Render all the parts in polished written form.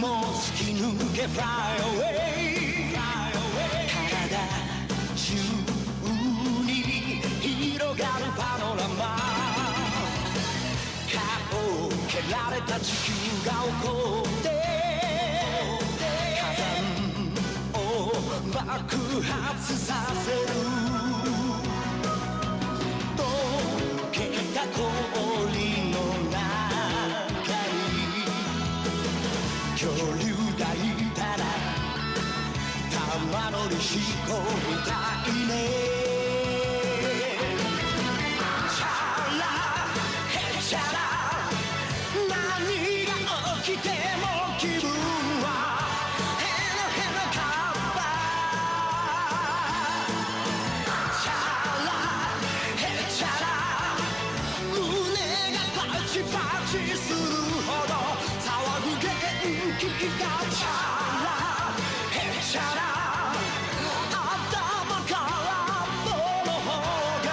も突き抜け Fly away 体中に広がるパノラマ顔を蹴られた地球が起こって火山を爆発させる溶けた氷の中に恐竜がいたら玉乗り飛行みたいねチャラヘチャラ何が起きても気分はヘロヘロカッパチャラヘチャラ胸がパチパチするほど騒ぐ元気がチャラヘチャラ頭から棒の方が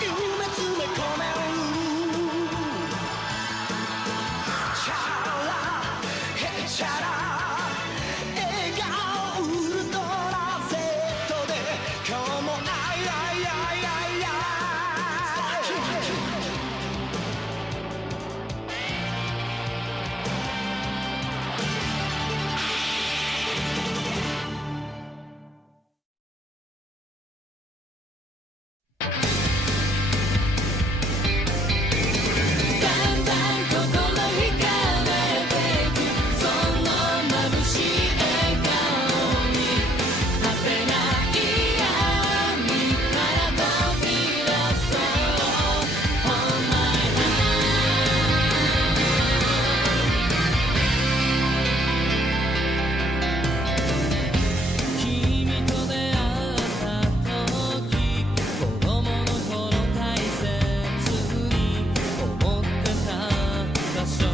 夢詰め込めるチャラヘチャラ笑顔ウルトラ Z で今日もアイアイアイアイアイだんだん心惹かれてくその眩しい笑顔に果てない闇から飛び出そう Oh my heart 君と出会った時子供の頃大切に思ってた場所を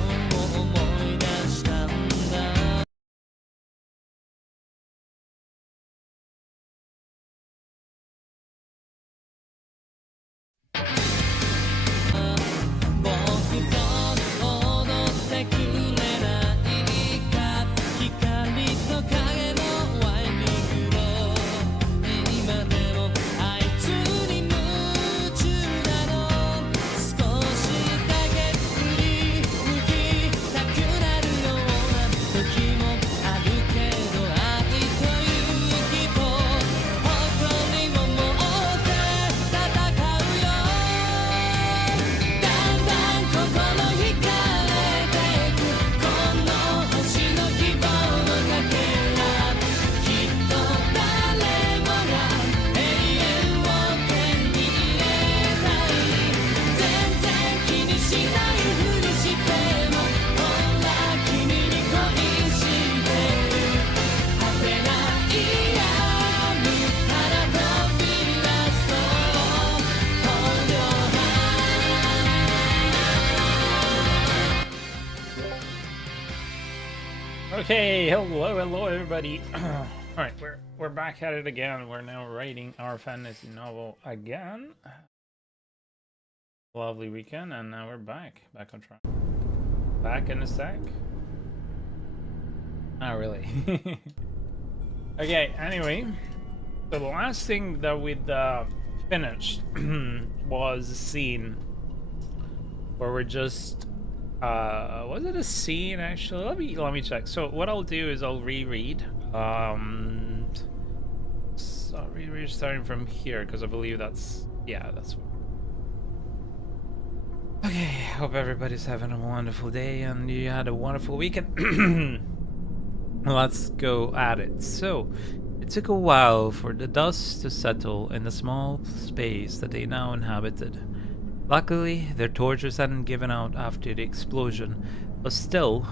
思い出したんだ僕と踊ってくれないか光と影のワイングロ今でもあいつに夢中なの少しだけ振り向きたくなるような時もあるけど愛という希望誇りを持って戦うよだんだん心惹かれてくこの星の希望のかけらきっと誰もが永遠を手に入れたい全然気にしないふりしてもほら君に恋してる果てない闇から飛び出そう Hold your Okay, hello everybody. All right, we're back at it again. We're now writing our fantasy novel again. Lovely weekend, and now we're back on track. Back in the sack. Not really. Okay, anyway, so the last thing that we'd finished was a scene where we're just was it a scene actually? Let me check. So what I'll do is I'll reread. So I'll reread starting from here because I believe that's that's. Okay, hope everybody's having a wonderful day and you had a wonderful weekend. Let's go at it. So, it took a while for the dust to settle in the small space that they now inhabited. Luckily, their torches hadn't given out after the explosion, but still,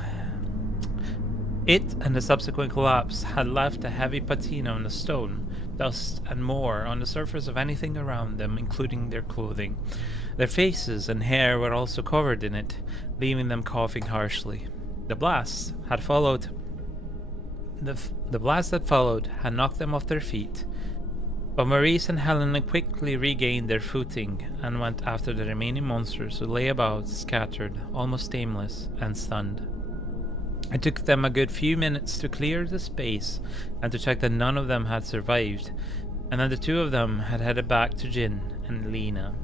it and the subsequent collapse had left a heavy patina on the stone, dust and more on the surface of anything around them, including their clothing. Their faces and hair were also covered in it, leaving them coughing harshly. The blast had followed. The blast that followed had knocked them off their feet, but Maurice and Helena quickly regained their footing and went after the remaining monsters who lay about, scattered, almost aimless, and stunned. It took them a good few minutes to clear the space and to check that none of them had survived, and then the two of them had headed back to Jin and Lena.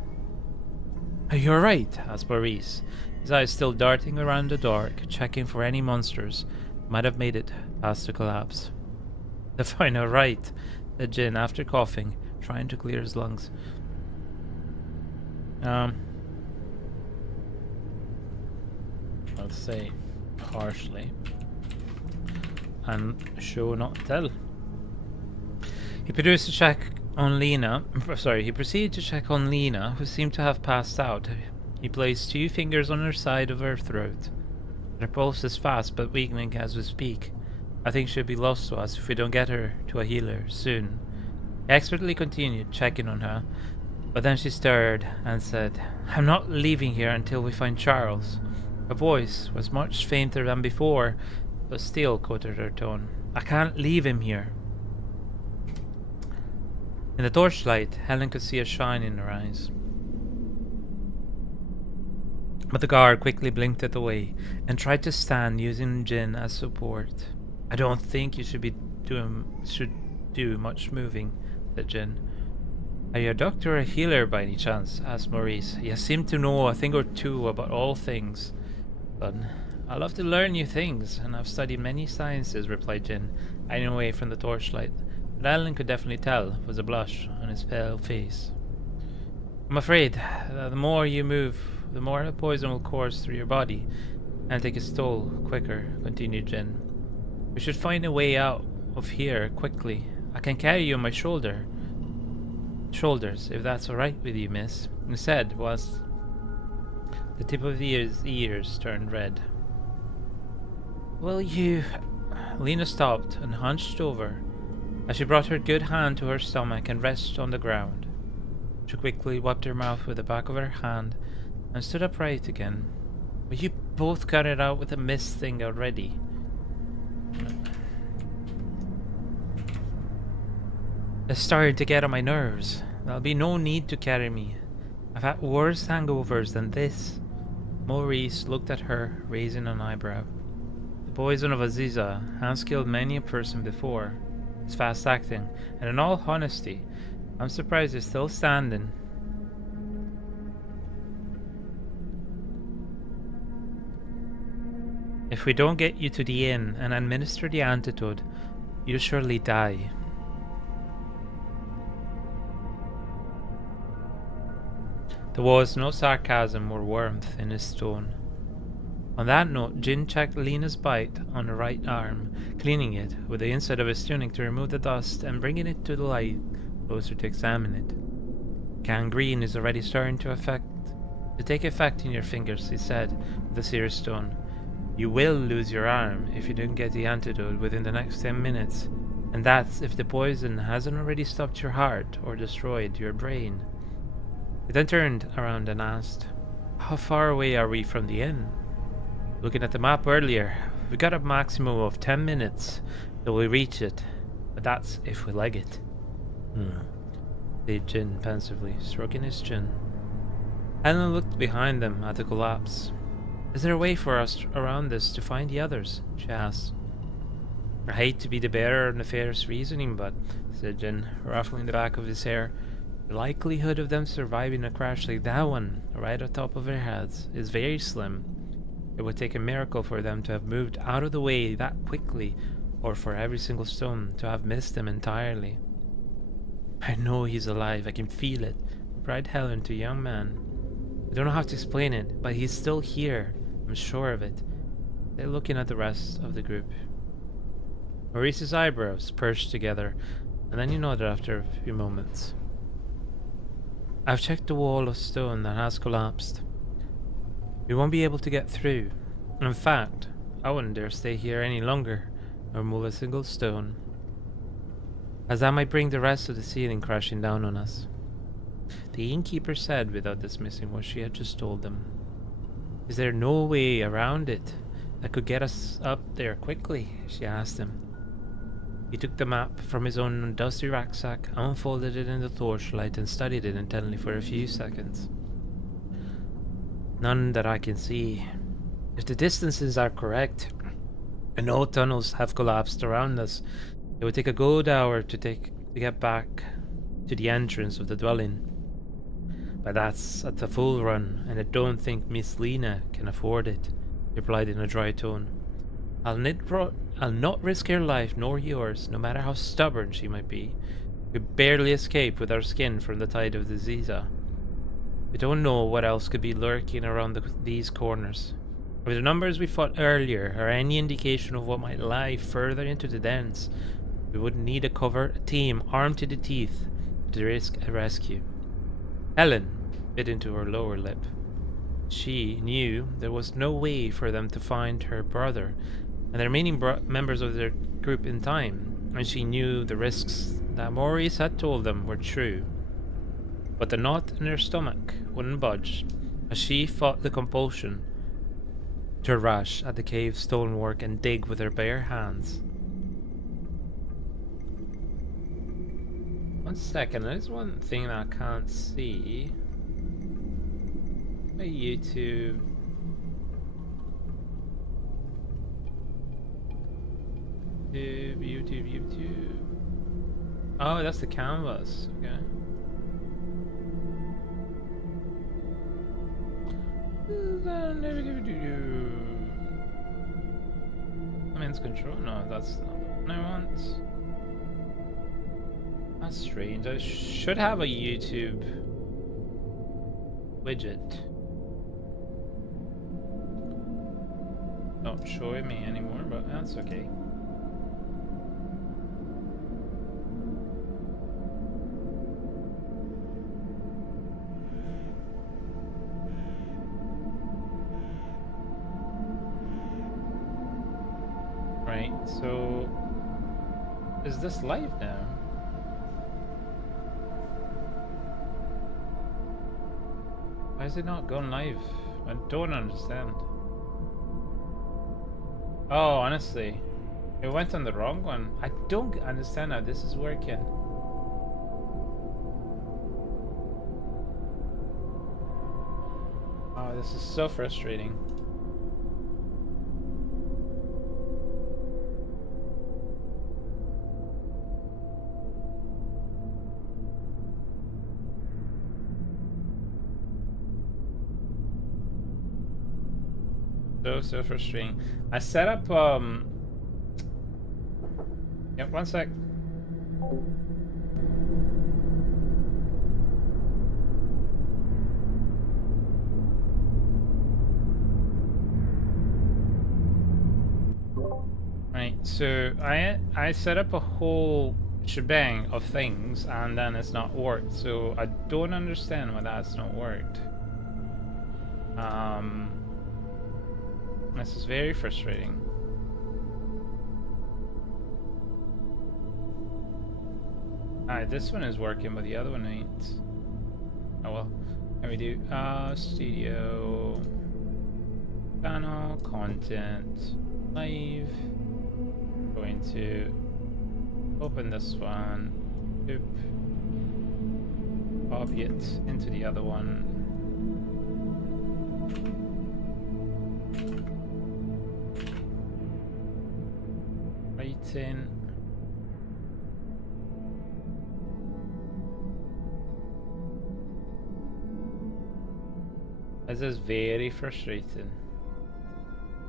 "Are you alright?" asked Maurice, his eyes still darting around the dark, checking for any monsters might have made it past the collapse. "The fine, alright," said Jin after coughing, trying to clear his lungs. I'll say harshly, and show not tell. He proceeded to check on Lena, who seemed to have passed out. He placed 2 fingers on her side of her throat. Her pulse is fast but weakening as we speak. I think she'll be lost to us if we don't get her to a healer soon. He expertly continued checking on her, but then she stirred and said, "I'm not leaving here until we find Charles." Her voice was much fainter than before, but still quoted her tone. "I can't leave him here." In the torchlight, Helen could see a shine in her eyes. But the guard quickly blinked it away and tried to stand using Jin as support. "I don't think you should do much moving," said Jin. "Are you a doctor or a healer by any chance?" asked Maurice. "You seem to know a thing or two about all things." "But I love to learn new things, and I've studied many sciences," replied Jin, eyeing away from the torchlight. But Ellen could definitely tell was a blush on his pale face. "I'm afraid that the more you move, the more the poison will course through your body and take its toll quicker," continued Jin. "We should find a way out of here quickly. I can carry you on my shoulders, if that's alright with you, miss," he said, whilst the tip of his ears turned red. "Will you—" Lena stopped and hunched over as she brought her good hand to her stomach and rested on the ground. She quickly wiped her mouth with the back of her hand and stood upright again. "Will you both cut it out with the miss thing already?" "It's starting to get on my nerves. There'll be no need to carry me. I've had worse hangovers than this." Maurice looked at her, raising an eyebrow. "The poison of Aziza has killed many a person before. It's fast acting, and in all honesty, I'm surprised it's still standing." "If we don't get you to the inn and administer the antidote, you'll surely die." There was no sarcasm or warmth in his tone. On that note, Jin checked Lena's bite on her right arm, cleaning it with the inside of his tunic to remove the dust and bringing it to the light closer to examine it. "Gangrene is already starting to take effect in your fingers," he said with a serious tone. "You will lose your arm if you don't get the antidote within the next 10 minutes, and that's if the poison hasn't already stopped your heart or destroyed your brain." He then turned around and asked, "How far away are we from the inn?" "Looking at the map earlier, we got a maximum of 10 minutes till we reach it, but that's if we leg it." Said Jin pensively, stroking his chin. Helen looked behind them at the collapse. "Is there a way for us around this to find the others?" she asked. "I hate to be the bearer of nefarious reasoning, but," said Jin, ruffling the back of his hair, "the likelihood of them surviving a crash like that one, right on top of their heads, is very slim. It would take a miracle for them to have moved out of the way that quickly, or for every single stone to have missed them entirely." "I know he's alive, I can feel it," cried Helen to a young man. "I don't know how to explain it, but he's still here. I'm sure of it." They're looking at the rest of the group. Maurice's eyebrows perched together, and then he nodded after a few moments. "I've checked the wall of stone that has collapsed. We won't be able to get through. In fact, I wouldn't dare stay here any longer or move a single stone, as that might bring the rest of the ceiling crashing down on us," the innkeeper said without dismissing what she had just told them. "Is there no way around it that could get us up there quickly?" she asked him. He took the map from his own dusty rucksack, unfolded it in the torchlight, and studied it intently for a few seconds. "None that I can see. If the distances are correct, And all tunnels have collapsed around us. It would take a good hour to get back to the entrance of the dwelling. But that's at a full run, and I don't think Miss Lena can afford it, he replied in a dry tone. I'll not risk her life nor yours, no matter how stubborn she might be. We barely escaped with our skin from the tide of the Ziza. We don't know what else could be lurking around these corners. If the numbers we fought earlier are any indication of what might lie further into the dens, we would need a team armed to the teeth to risk a rescue. Helen bit into her lower lip. She knew there was no way for them to find her brother and the remaining members of their group in time, and she knew the risks that Maurice had told them were true. But the knot in her stomach wouldn't budge as she fought the compulsion to rush at the cave stonework and dig with her bare hands. One second, there's one thing that I can't see. My YouTube. YouTube. Oh, that's the canvas. Okay. Command's control? No, that's not what I want. That's strange. I should have a YouTube widget. Not showing me anymore, but that's okay. Right, so is this live now? Why is it not going live? I don't understand. Oh, honestly, it went on the wrong one. I don't understand how this is working. Oh, this is so frustrating. So frustrating. I set up yep, one sec. Right, so I set up a whole shebang of things and then it's not worked, so I don't understand why that's not worked. This is very frustrating. Alright, this one is working, but the other one ain't. Oh well. How we do? Studio, channel, content, live. Going to open this one, oop, copy it into the other one. In. This is very frustrating.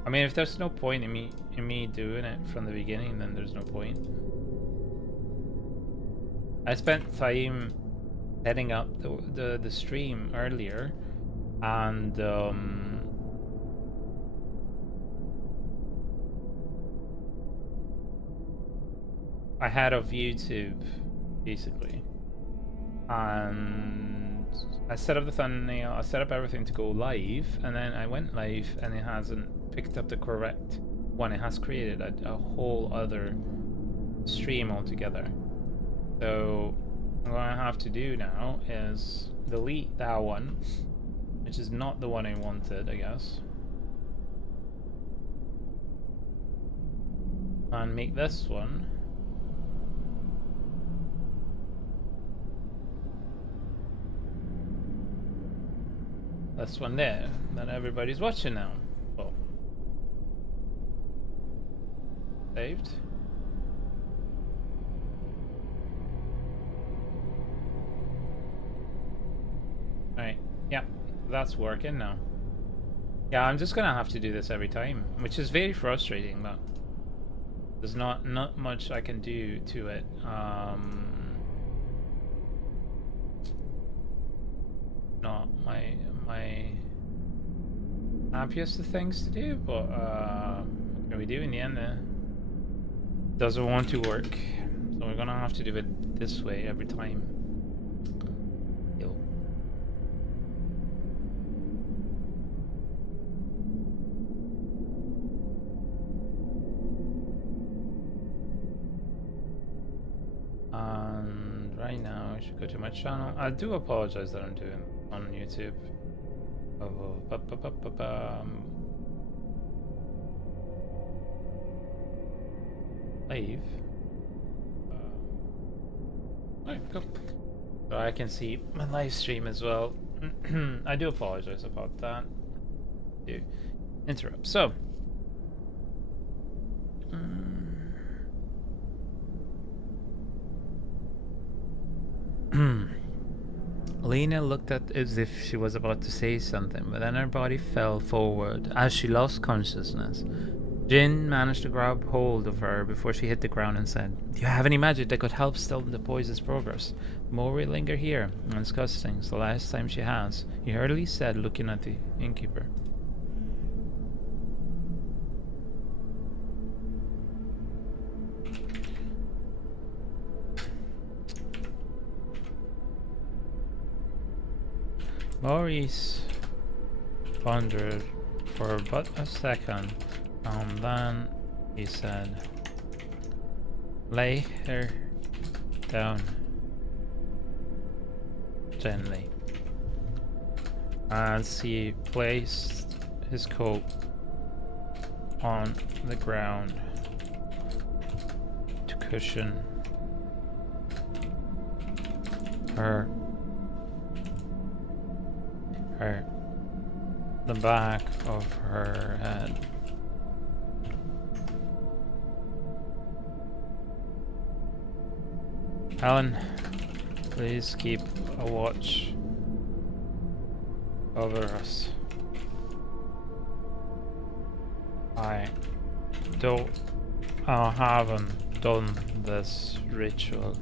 I mean, if there's no point in me doing it from the beginning, then there's no point. I spent time setting up the stream earlier, and I had of YouTube, basically, and I set up the thumbnail, I set up everything to go live, and then I went live and it hasn't picked up the correct one. It has created a whole other stream altogether. So what I have to do now is delete that one, which is not the one I wanted, I guess, and make this one. This one there, that everybody's watching now. Well, saved. Right. Yeah, that's working now. Yeah, I'm just gonna have to do this every time, which is very frustrating, but there's not much I can do to it. Not my happiest of things to do, but what can we do in the end? Doesn't want to work, so we're gonna have to do it this way every time. Yo. And right now I should go to my channel. I do apologize that I'm doing it on YouTube. Live. Alright, go. So I can see my live stream as well. I do apologize about that. Do interrupt. So. Lena looked at as if she was about to say something, but then her body fell forward as she lost consciousness. Jin managed to grab hold of her before she hit the ground and said, "Do you have any magic that could help still the poison's progress? The more we linger here and discuss things, the less time she has," he hurriedly said, looking at the innkeeper. Maurice pondered for but a second, and then he said, "Lay her down gently," as he placed his coat on the ground to cushion the back of her head. Helen, please keep a watch over us. I haven't done this ritual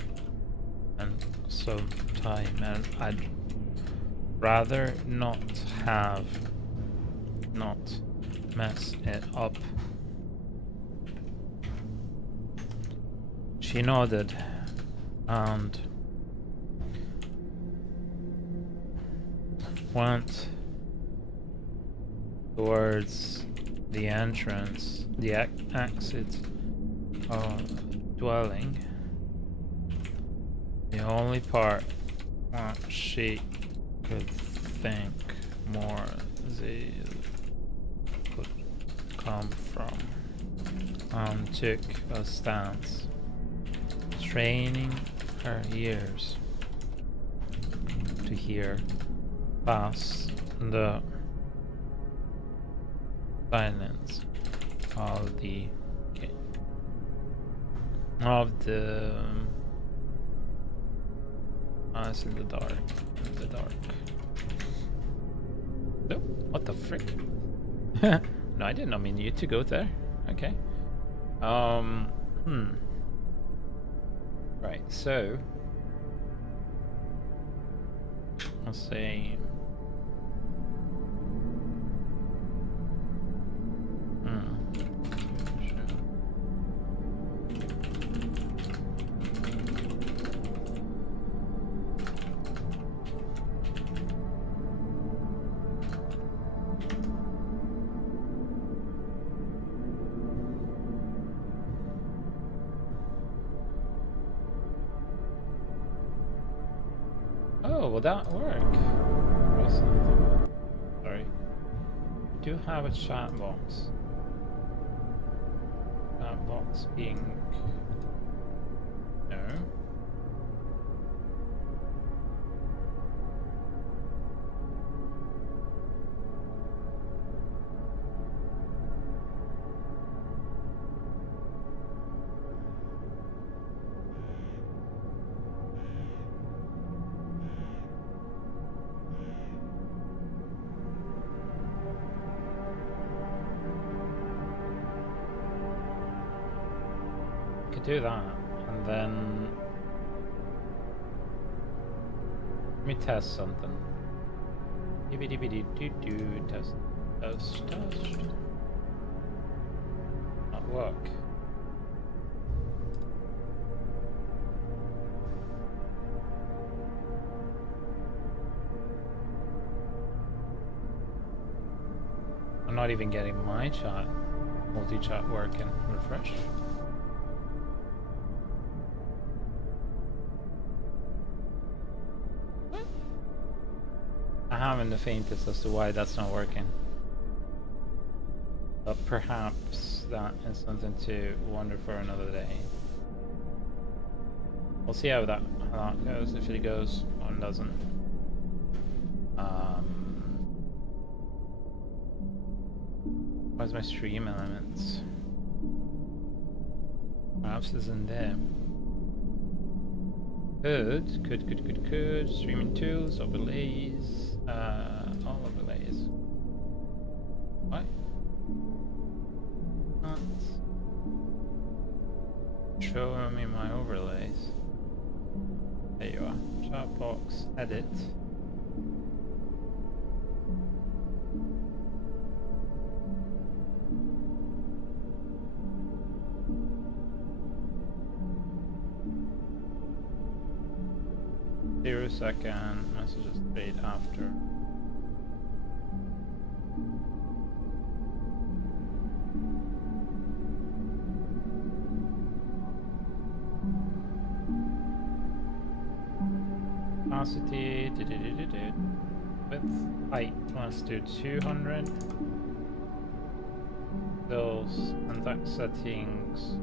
in some time, and I'd rather not mess it up. She nodded and went towards the entrance, the exit of dwelling. The only part she could think more they could come from, and took a stance, straining her ears to hear past the silence of the it's in the dark. Nope. What the frick? No, I did not mean you to go there. Okay. Right, so I'll say will that work? Sorry. We do have a chat box. Chat box being... No. could do that, and then let me test something. Test, test. Not work. I'm not even getting my chat, multi-chat working. Refresh. What? I haven't the faintest as to why that's not working. But perhaps that is something to wonder for another day. We'll see how that goes, if it goes or doesn't. Where's my stream elements? Perhaps it's in there. Could. Streaming tools, overlays, all overlays. What? Not showing me my overlays. There you are. Chat box, edit. Second messages straight after. Opacity, width, height, let's do 200. Those contact settings.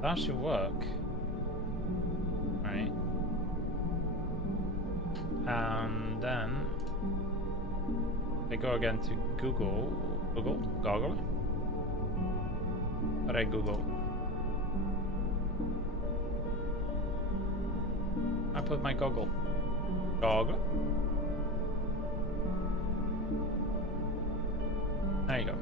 That should work. Right. And then I go again to Google. What I Google? I put my goggle. There you go.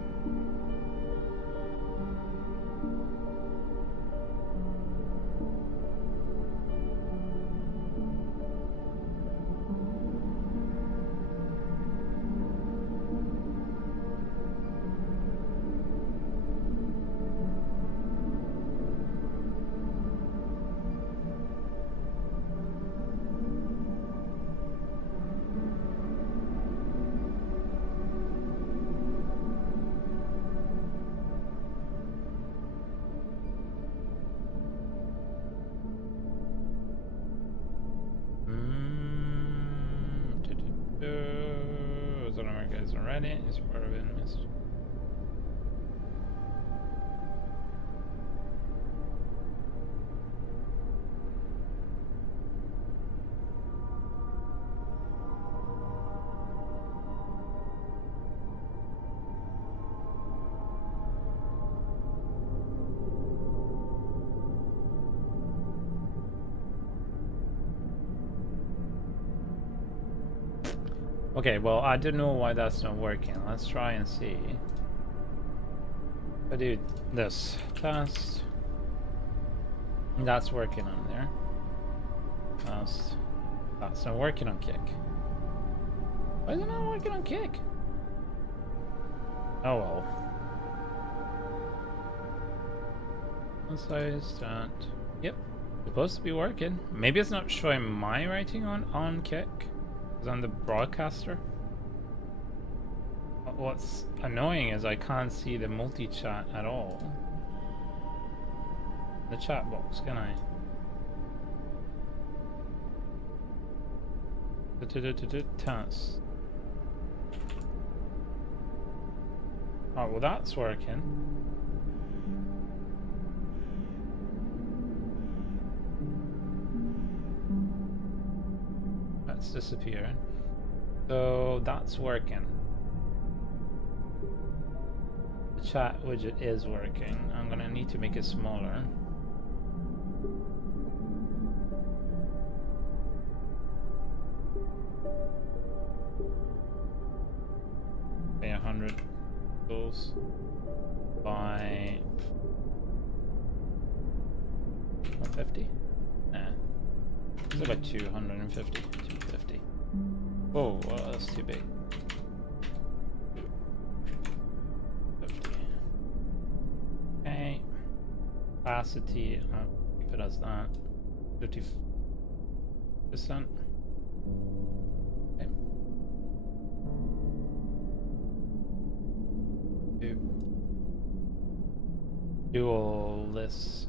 Is already it's part of it. Okay, well, I don't know why that's not working. Let's try and see. I do this test. That's working on there. That's not working on Kick. Why is it not working on Kick? Oh well. Size that. Yep, supposed to be working. Maybe it's not showing my writing on Kick. I'm the broadcaster. What's annoying is I can't see the multi-chat at all. The chat box, can I? Test. Oh, well that's working. That's disappearing. So that's working. The chat widget is working. I'm gonna need to make it smaller. Okay, 100. tools by 150? Nah. It's about 250. 250. Whoa, well, that's too big. 50. Okay. Capacity, keep it as that. 50%. Okay. Do all this.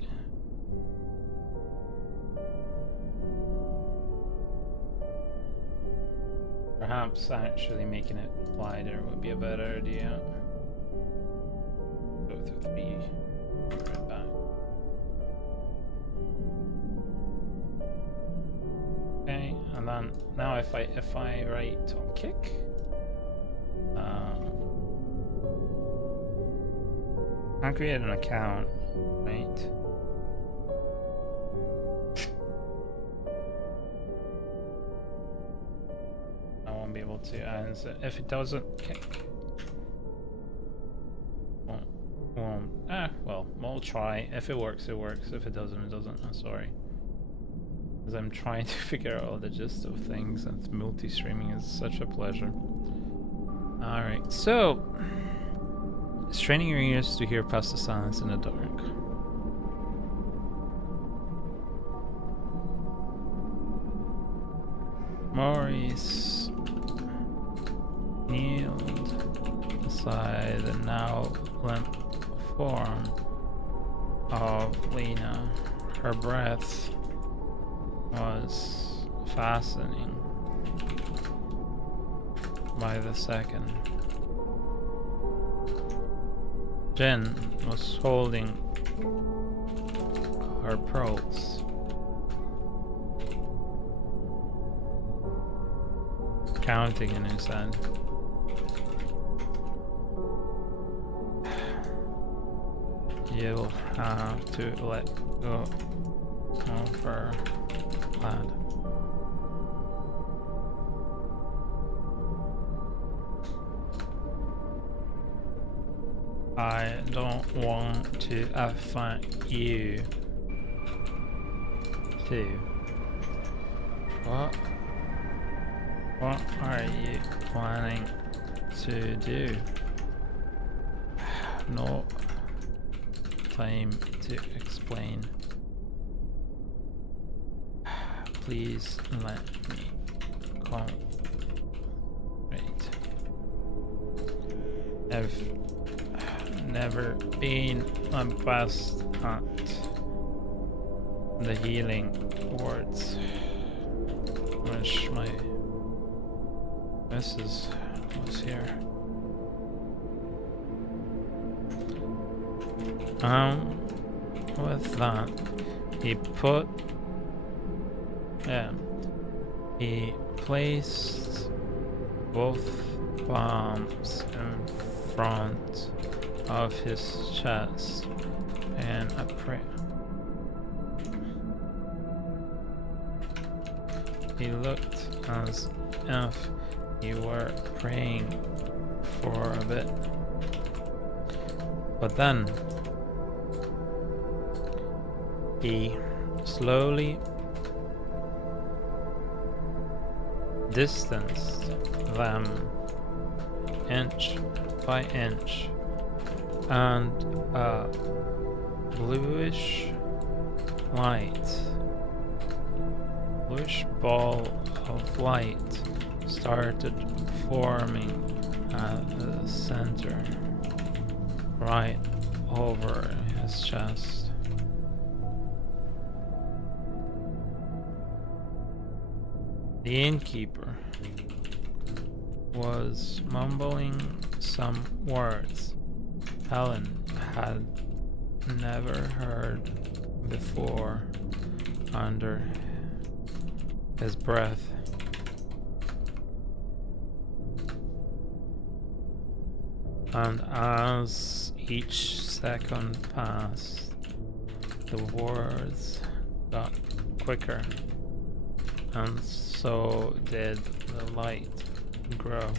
Perhaps actually making it wider would be a better idea. Go through 3. Right back. Okay, and then now if I write on kick, I'll create an account, right? I won't be able to answer if it doesn't kick. Well, we'll try. If it works, it works. If it doesn't, it doesn't. I'm sorry. Because I'm trying to figure out all the gist of things, and multi-streaming is such a pleasure. Alright, so straining your ears to hear past the silence in the dark. Maurice kneeled beside the now limp form of Lena. Her breath was fascinating by the second. Jen was holding her pearls, counting in his hand. You'll have to let go of her, lad. I don't want to affect you too. What are you planning to do? No time to explain. Please let me come. Wait. I've never been my best at the healing words. Wish my missus was here. With that, he placed both palms in front of his chest and a prayer. He looked as if he were praying for a bit, but then he slowly distanced them inch by inch, and a bluish ball of light started forming at the center, right over his chest. The innkeeper was mumbling some words Helen had never heard before under his breath. And as each second passed, the words got quicker, and so did the light grow.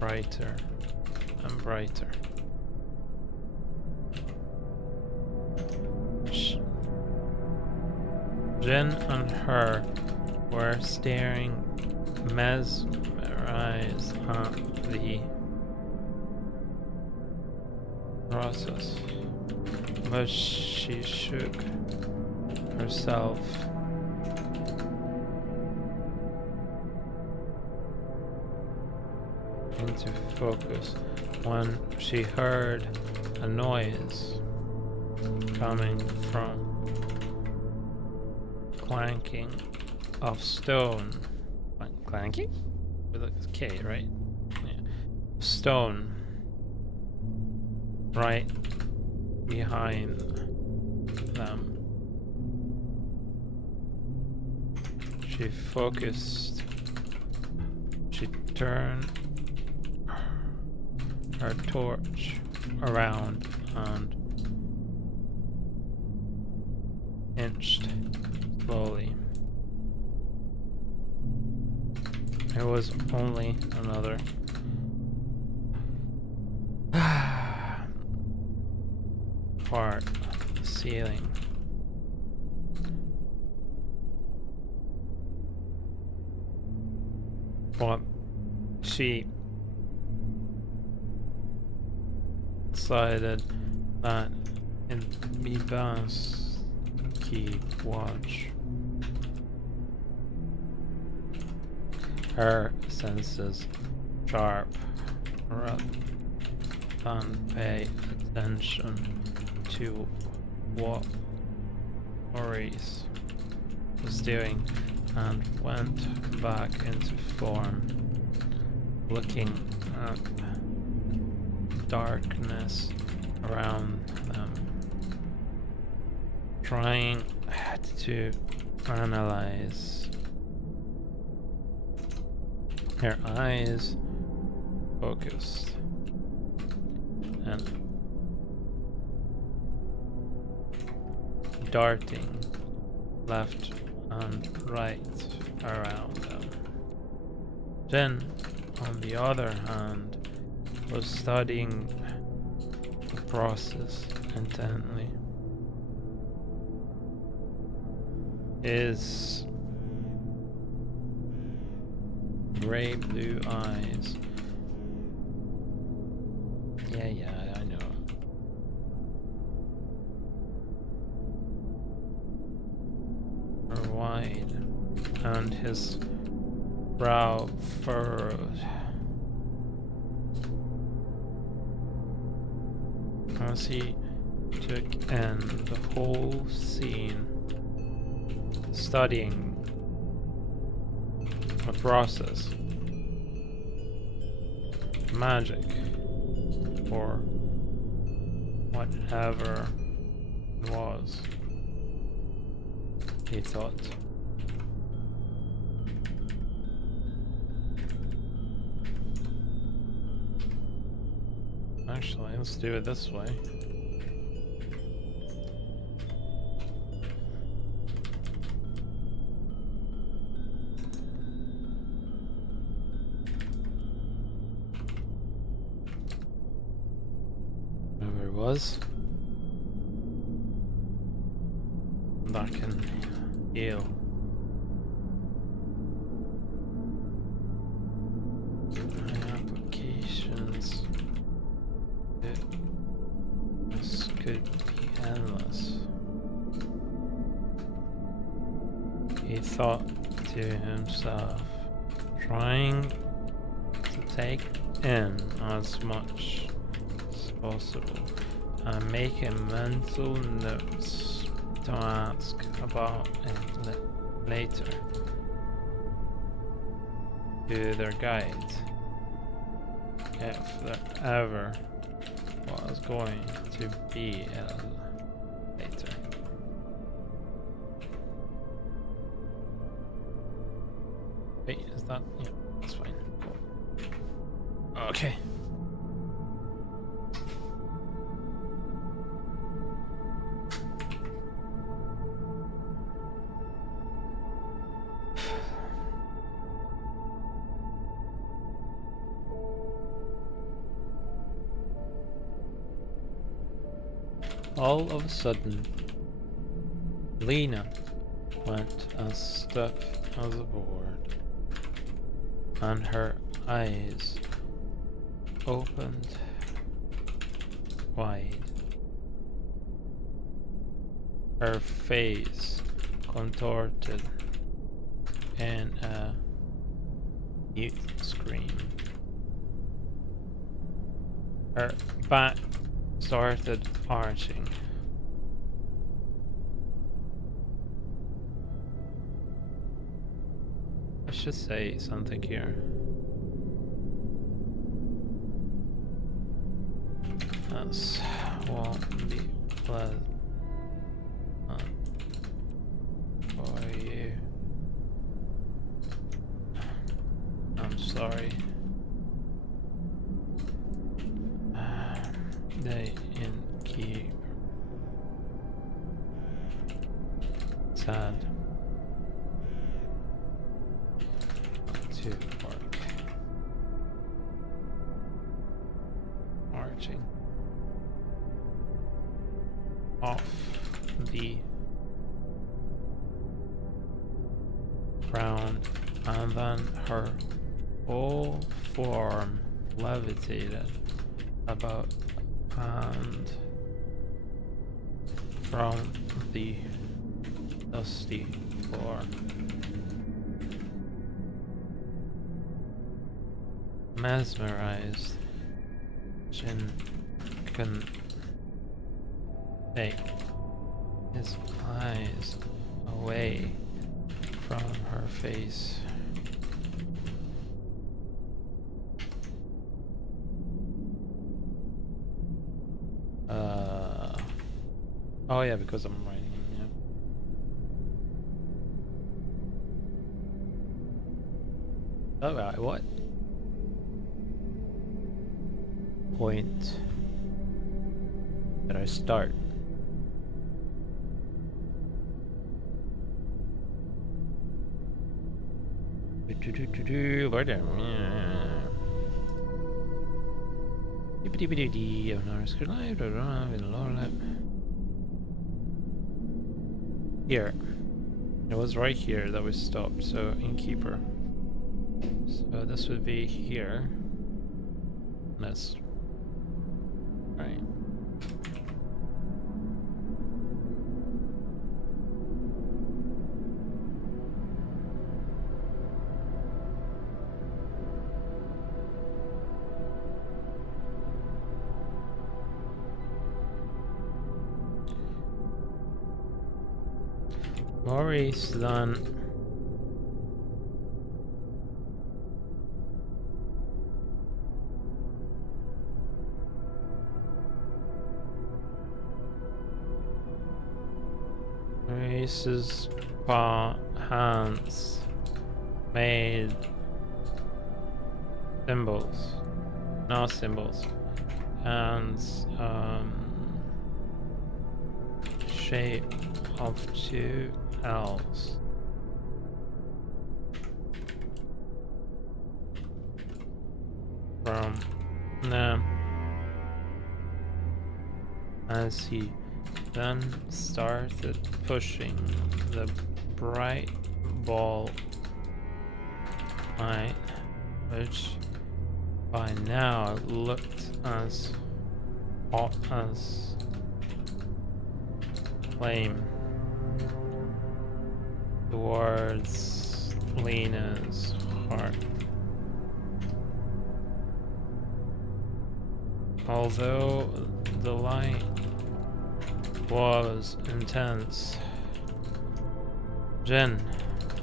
brighter and brighter. Jin and her were staring mesmerized at the process, but she shook herself into focus when she heard a noise coming from clanking of stone. Clanking? With a K, right? Yeah. Stone. Right behind them. She focused. She turned her torch around and inched slowly. It was only another part of the ceiling. But she decided that it'd be best to keep watch. Her senses sharp rather than pay attention to what Maurice was doing, and went back into form, looking at darkness around them, trying to analyze. Her eyes focused and darting left and right around them. Jen, on the other hand, was studying the process intently. His gray blue eyes. Yeah, I know. Are wide, and his brow furrowed. As he took in the whole scene, studying the process, magic, or whatever it was, he thought. Actually, let's do it this way. Whoever it was, that can heal. My applications. This could be endless. He thought to himself, trying to take in as much as possible and making mental notes to ask about it later to their guide if there ever was going to be later. Wait, is that? Yeah, that's fine. Cool. Okay. all of a sudden, Lena went as stiff as a board, and her eyes opened wide. Her face contorted in a mute scream. Her back started arching. I should say something here. This won't be pleasant for you. I'm sorry. The innkeeper sad to work. Marching off the ground, and then her whole form levitated about and from the dusty floor. Mesmerized, Jin couldn't take his eyes away from her face. Oh yeah, because I'm writing, yeah. Alright, what? Point did I start? Where there? Here. It was right here that we stopped, so innkeeper. So this would be here. That's right. Maurice then Maurice's hands made symbols, no symbols, and shape of two L's. From them as he then started pushing the bright ball light, which by now looked as hot as flame, towards Lena's heart. Although the light was intense, Jen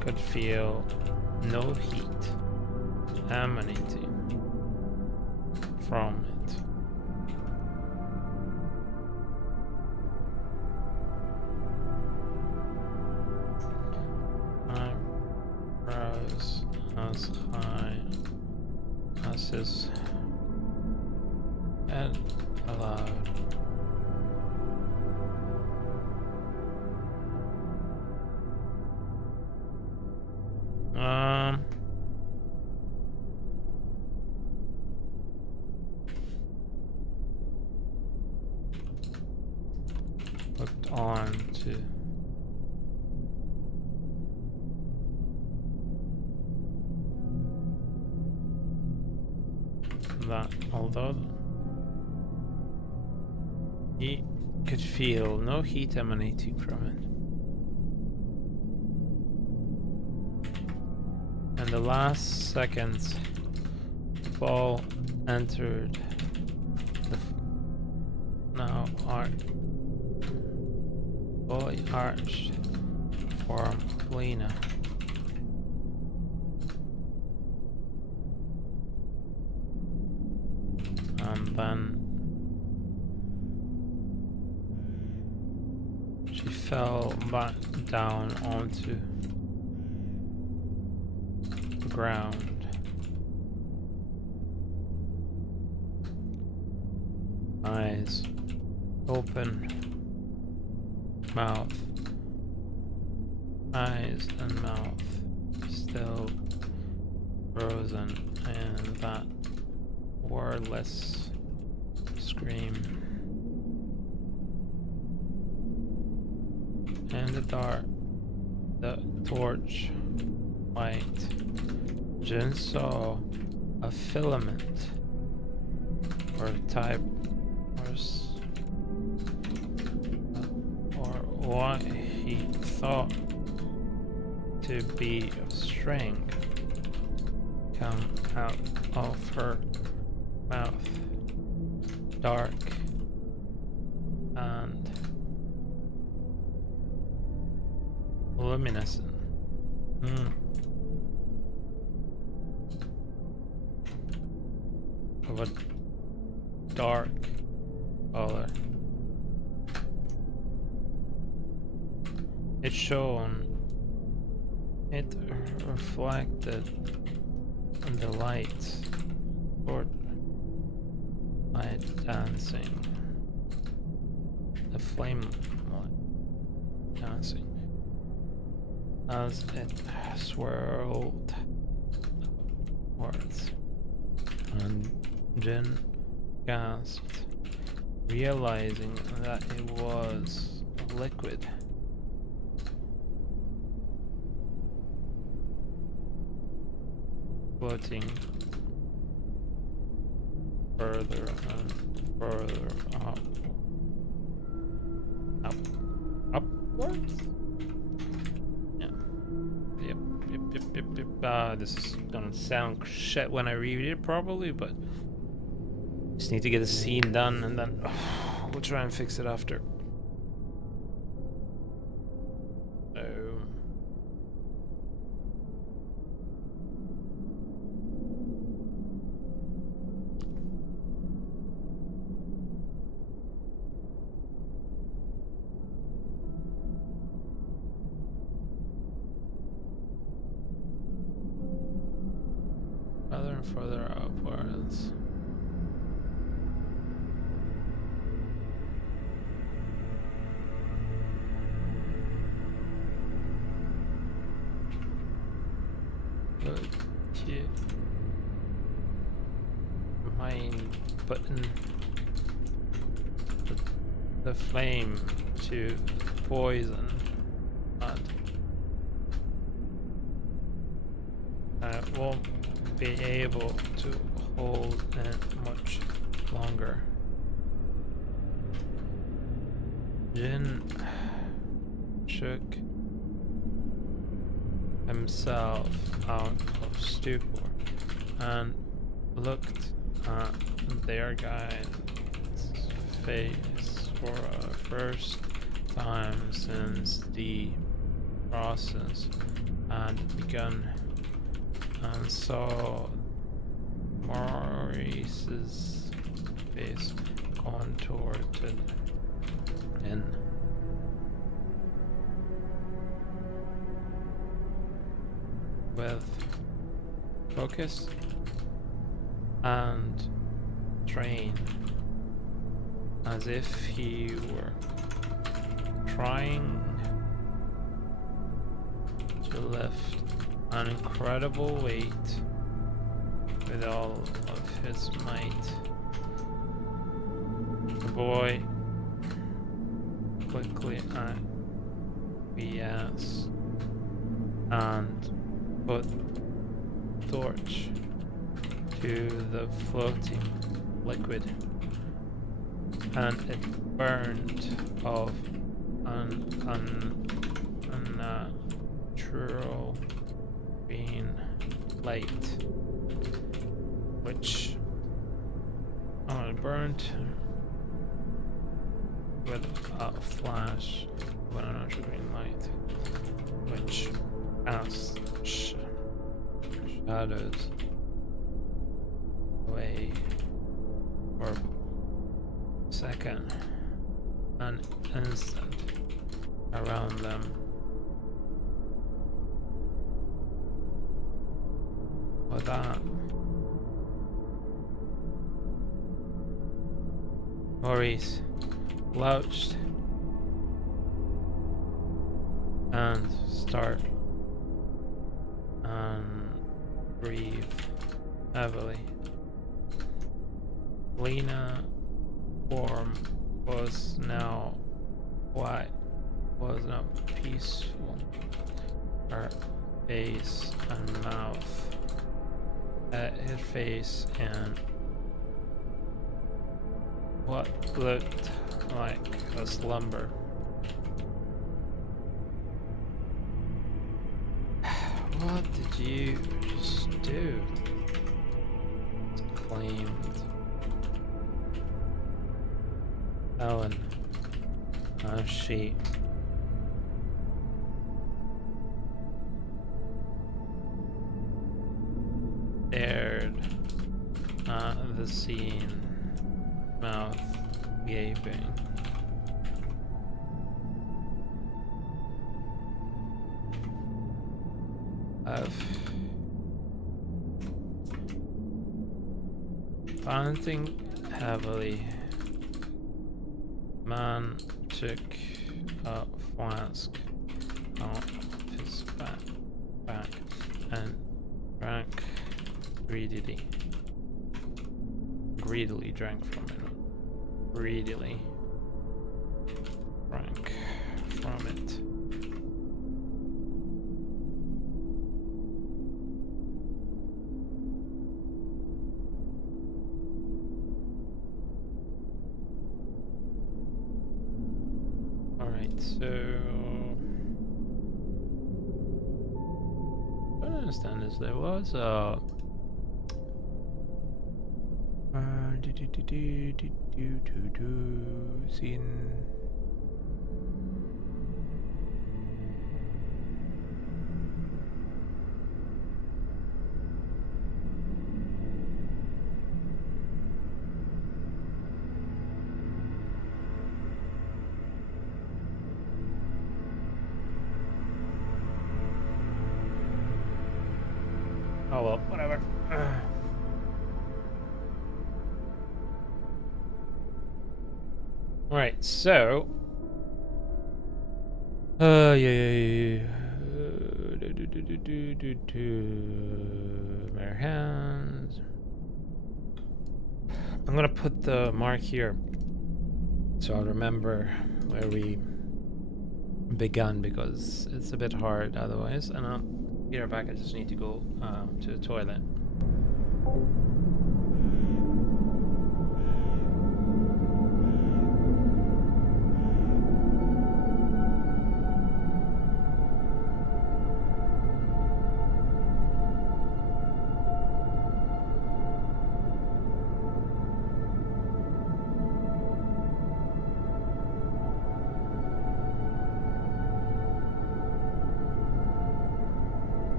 could feel no heat emanating from it. Eyebrows as high as his head allowed. to that, although he could feel no heat emanating from it. In the last seconds, the ball entered the now fully arched form of Lena. And then she fell back down onto the ground. Eyes open, mouth, eyes and mouth still frozen in that wordless scream. In the dark, the torch light, Jin saw a filament or type or what he thought to be a string come out of her mouth, dark and luminescent. Of a dark color. It shone. It reflected the light, or light dancing, the flame light dancing as it swirled upwards, and Jin gasped, realizing that it was liquid. Floating further and further upwards? Yeah. Yep. This is gonna sound shit when I read it probably, but just need to get the scene done and then we'll try and fix it after. Further and further upwards. Okay. Mine button the flame to poison, but I won't be able to hold it much longer. Jin shook himself out of stupor and looked at their guide's face for the first time since the process had begun, and saw Maurice's face contorted in with focus and strain, as if he were trying to lift an incredible weight with all of his might. The boy quickly furnace and put torch to the floating liquid, and it burned of unnatural green light, which burned with a flash of an unnatural green light, which cast shadows away for a second, an instant around them. With that, Maurice slouched and start and breathe heavily. Lena form was now quiet, was now peaceful. Her face and mouth, his face and what looked like a slumber. What did you just do? Claimed Ellen as she stared at the scene, mouth gaping. Panting heavily, man took a flask out of his back and drank greedily drank from it. Greedily drank from it. Alright, so what I understand is there was a scene. Oh well, whatever. Alright, so yeah. Bare hands. I'm gonna put the mark here so I'll remember where we began, because it's a bit hard otherwise. And I'll be right back. I just need to go to the toilet.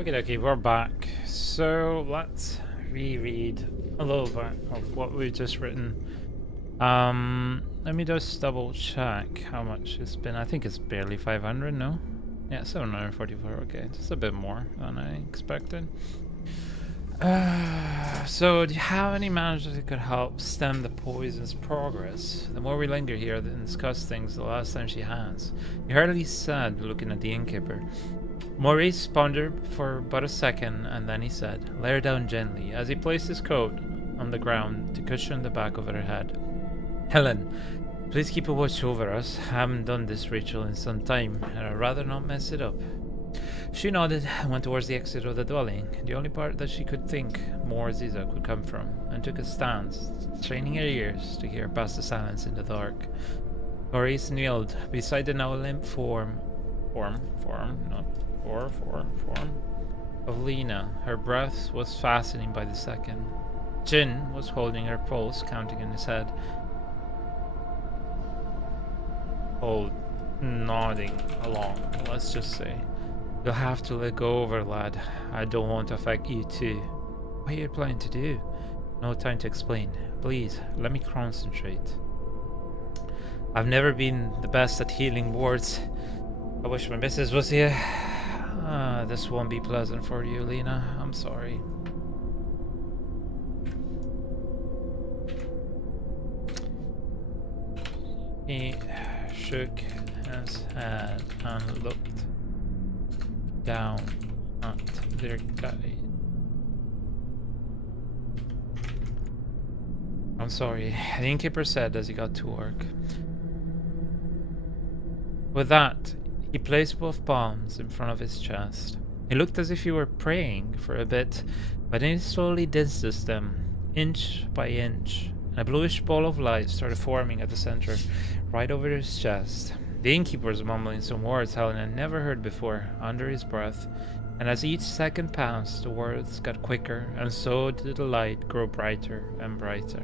Okay, we're back. So let's reread a little bit of what we've just written. Let me just double check how much it's been. I think it's barely 500, no? Yeah, 744, okay. Just a bit more than I expected. So, do you have any managers that could help stem the poison's progress? The more we linger here and discuss things, the less time she has. You hardly said, looking at the innkeeper. Maurice pondered for but a second, and then he said, "Lay her down gently," as he placed his coat on the ground to cushion the back of her head. "Helen, please keep a watch over us. I haven't done this ritual in some time, and I'd rather not mess it up." She nodded and went towards the exit of the dwelling, the only part that she could think more Ziza could come from, and took a stance, straining her ears to hear past the silence in the dark. Maurice kneeled beside the now limp form of Lena. Her breath was fastening by the second. Jin was holding her pulse, counting in his head. Nodding along, let's just say. "You'll have to let go of her, lad. I don't want to affect you too." "What are you planning to do?" "No time to explain. Please, let me concentrate. I've never been the best at healing words. I wish my missus was here. This won't be pleasant for you, Lena. I'm sorry." He shook his head and looked down at their guide. "I'm sorry," the innkeeper said as he got to work. With that, he placed both palms in front of his chest. He looked as if he were praying for a bit, but then he slowly distanced them, inch by inch, and a bluish ball of light started forming at the center, right over his chest. The innkeeper was mumbling some words Helen had never heard before, under his breath, and as each second passed, the words got quicker, and so did the light grow brighter and brighter.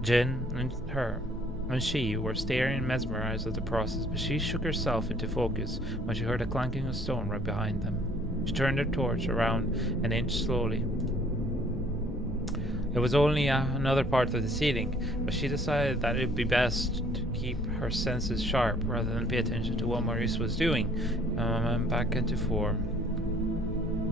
Jin and she were staring mesmerized at the process, but she shook herself into focus when she heard a clanking of stone right behind them. She turned her torch around and inched slowly. It was only another part of the ceiling, but she decided that it would be best to keep her senses sharp rather than pay attention to what Maurice was doing, and went back into form.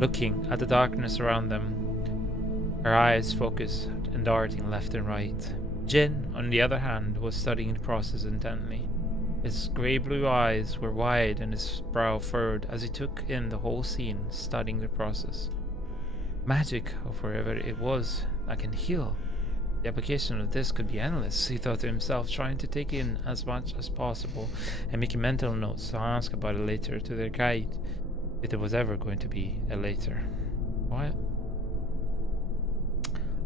Looking at the darkness around them, her eyes focused and darting left and right. Jin, on the other hand, was studying the process intently. His grey-blue eyes were wide and his brow furrowed as he took in the whole scene, studying the process. Magic, or wherever it was, that can heal. The application of this could be endless, he thought to himself, trying to take in as much as possible and making mental notes to ask about it later to their guide, if there was ever going to be a later. What?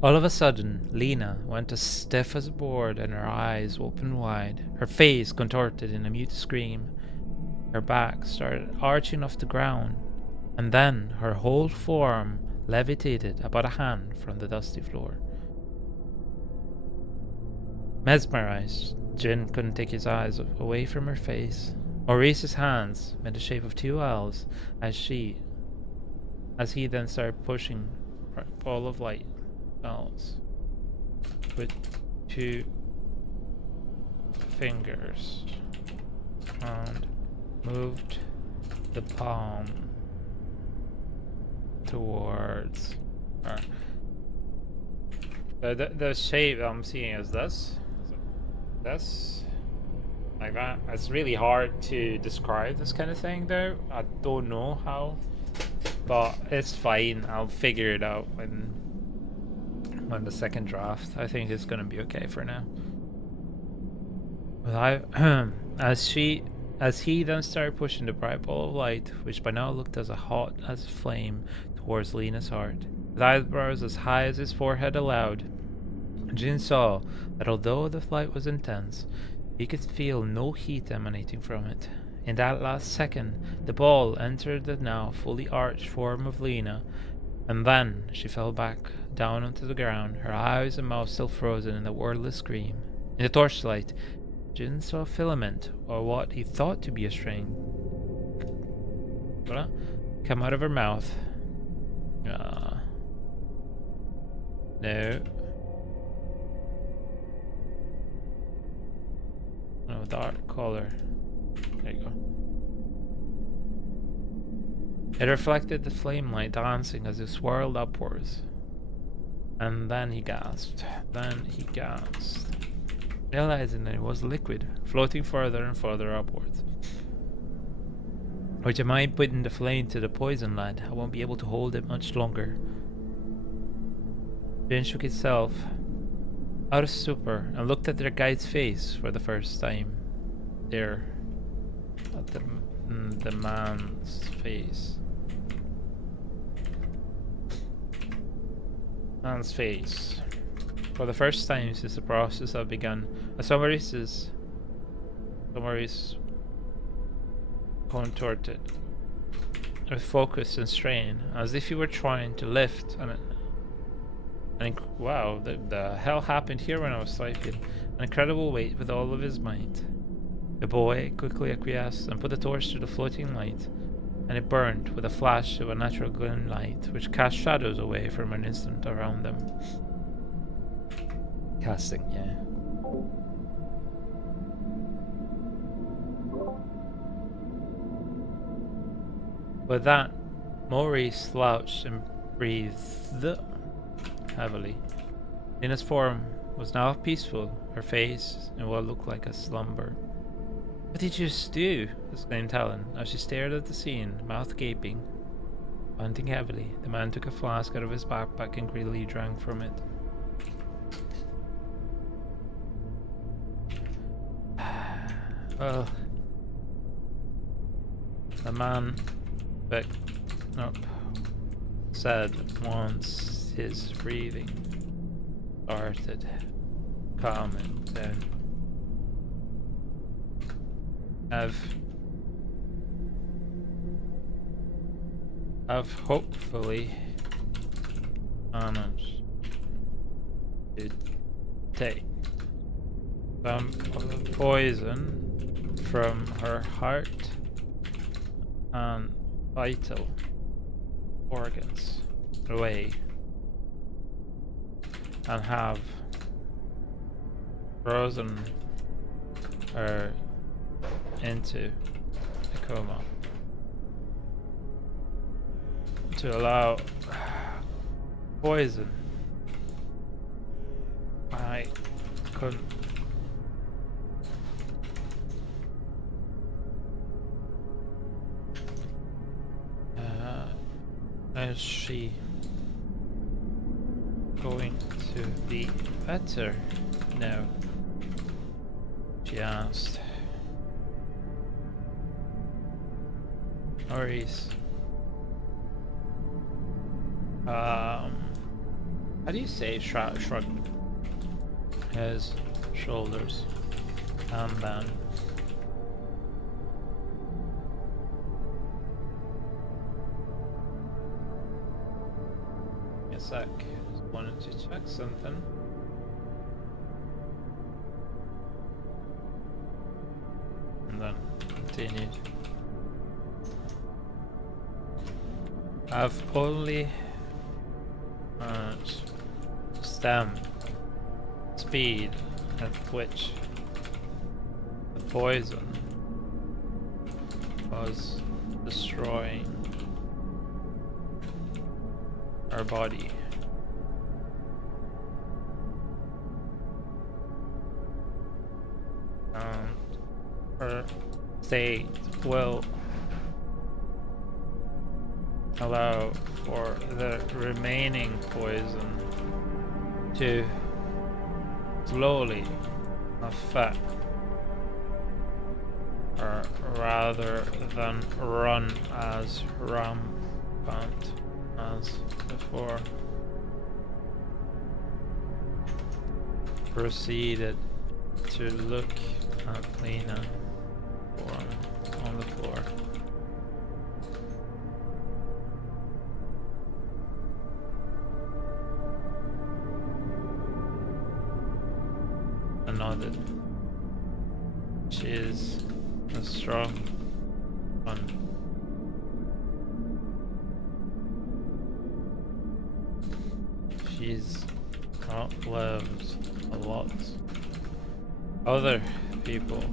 All of a sudden, Lena went as stiff as a board and her eyes opened wide, her face contorted in a mute scream. Her back started arching off the ground, and then her whole form levitated about a hand from the dusty floor. Mesmerized, Jin couldn't take his eyes away from her face. Maurice's hands made the shape of two L's as he then started pushing a ball of light L's with two fingers and moved the palm towards her. The shape I'm seeing is this, like that. It's really hard to describe this kind of thing though. I don't know how, but it's fine. I'll figure it out when the second draft. I think it's gonna be okay for now. But as he then started pushing the bright ball of light, which by now looked as hot as a flame, towards Lena's heart, with eyebrows as high as his forehead allowed, Jin saw that although the light was intense, he could feel no heat emanating from it. In that last second, the ball entered the now fully arched form of Lena, and then she fell back down onto the ground, her eyes and mouth still frozen in the wordless scream. In the torchlight, Jin saw a filament, or what he thought to be a string, come out of her mouth No. No, dark color. There you go. It reflected the flame light dancing as it swirled upwards. And then he gasped. Realizing that it was liquid, floating further and further upwards. Would you mind putting the flame to the poison, lad? I won't be able to hold it much longer. Jane shook itself out of stupor and looked at their guide's face for the first time. There, at the man's face. Man's face. For the first time since the process had begun, Summary's contorted with focus and strain, as if he were trying to lift wow, the hell happened here when I was typing? An incredible weight with all of his might. The boy quickly acquiesced and put the torch to the floating light, and it burned with a flash of a natural glowing light, which cast shadows away for an instant around them. Casting, yeah. With that, Maury slouched and breathed heavily. Nina's form was now peaceful, her face in what looked like a slumber. "What did you just do?" exclaimed Helen as she stared at the scene, mouth gaping. Panting heavily, the man took a flask out of his backpack and greedily drank from it. Well, the man picked up, said once his breathing started calming down. I've hopefully managed to take some of the poison from her heart and vital organs away and have frozen her into a coma to allow poison. I couldn't. Is she going to be better now? She asked. Maurice. How do you say shrugged his shoulders and then a sec. Just wanted to check something. And then continued. I've only stem speed at which the poison was destroying our body. And her state will allow for the remaining poison to slowly affect her rather than run as rampant as before. Proceeded to look at Lena on the floor. And nodded. She is a strong one. she's outlived a lot other people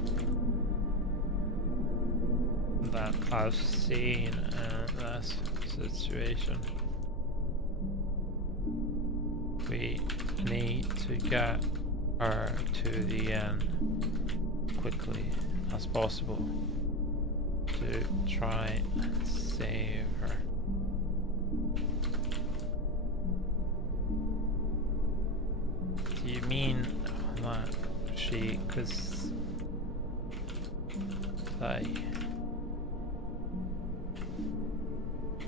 that I've seen in this situation. We need to get her to the end quickly as possible to try and save her. Do you mean that she could die?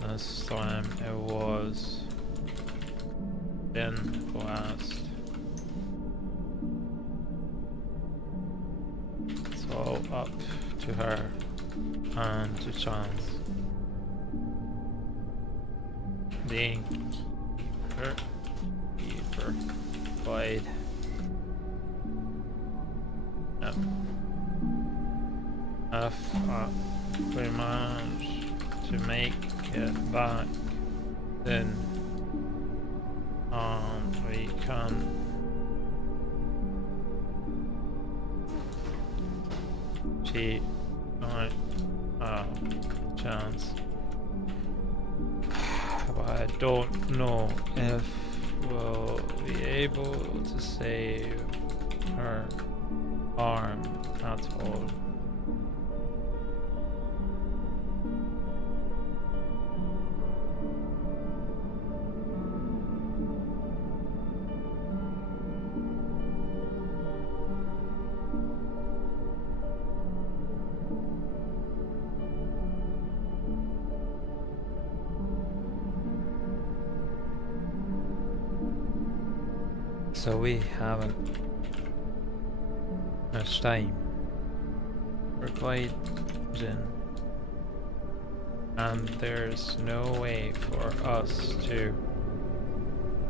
This time it was in blast. It's all up to her and to chance. Being keeper wide. Yep. If we manage to make it back, then we can she might have a chance, but I don't know if we'll be able to save her arm at all. So we haven't much time. We're quite in, and there's no way for us to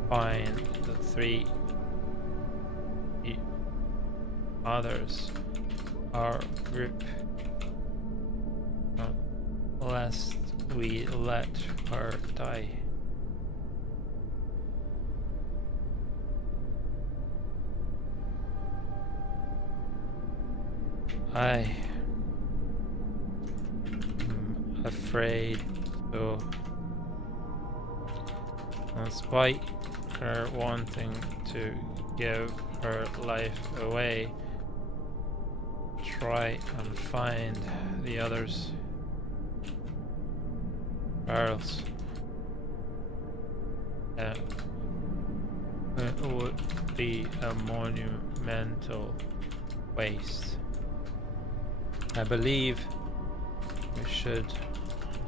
find the three others, our group, lest we let her die. I'm afraid so. Despite her wanting to give her life away, try and find the others. Barrels. It would be a monumental waste. I believe we should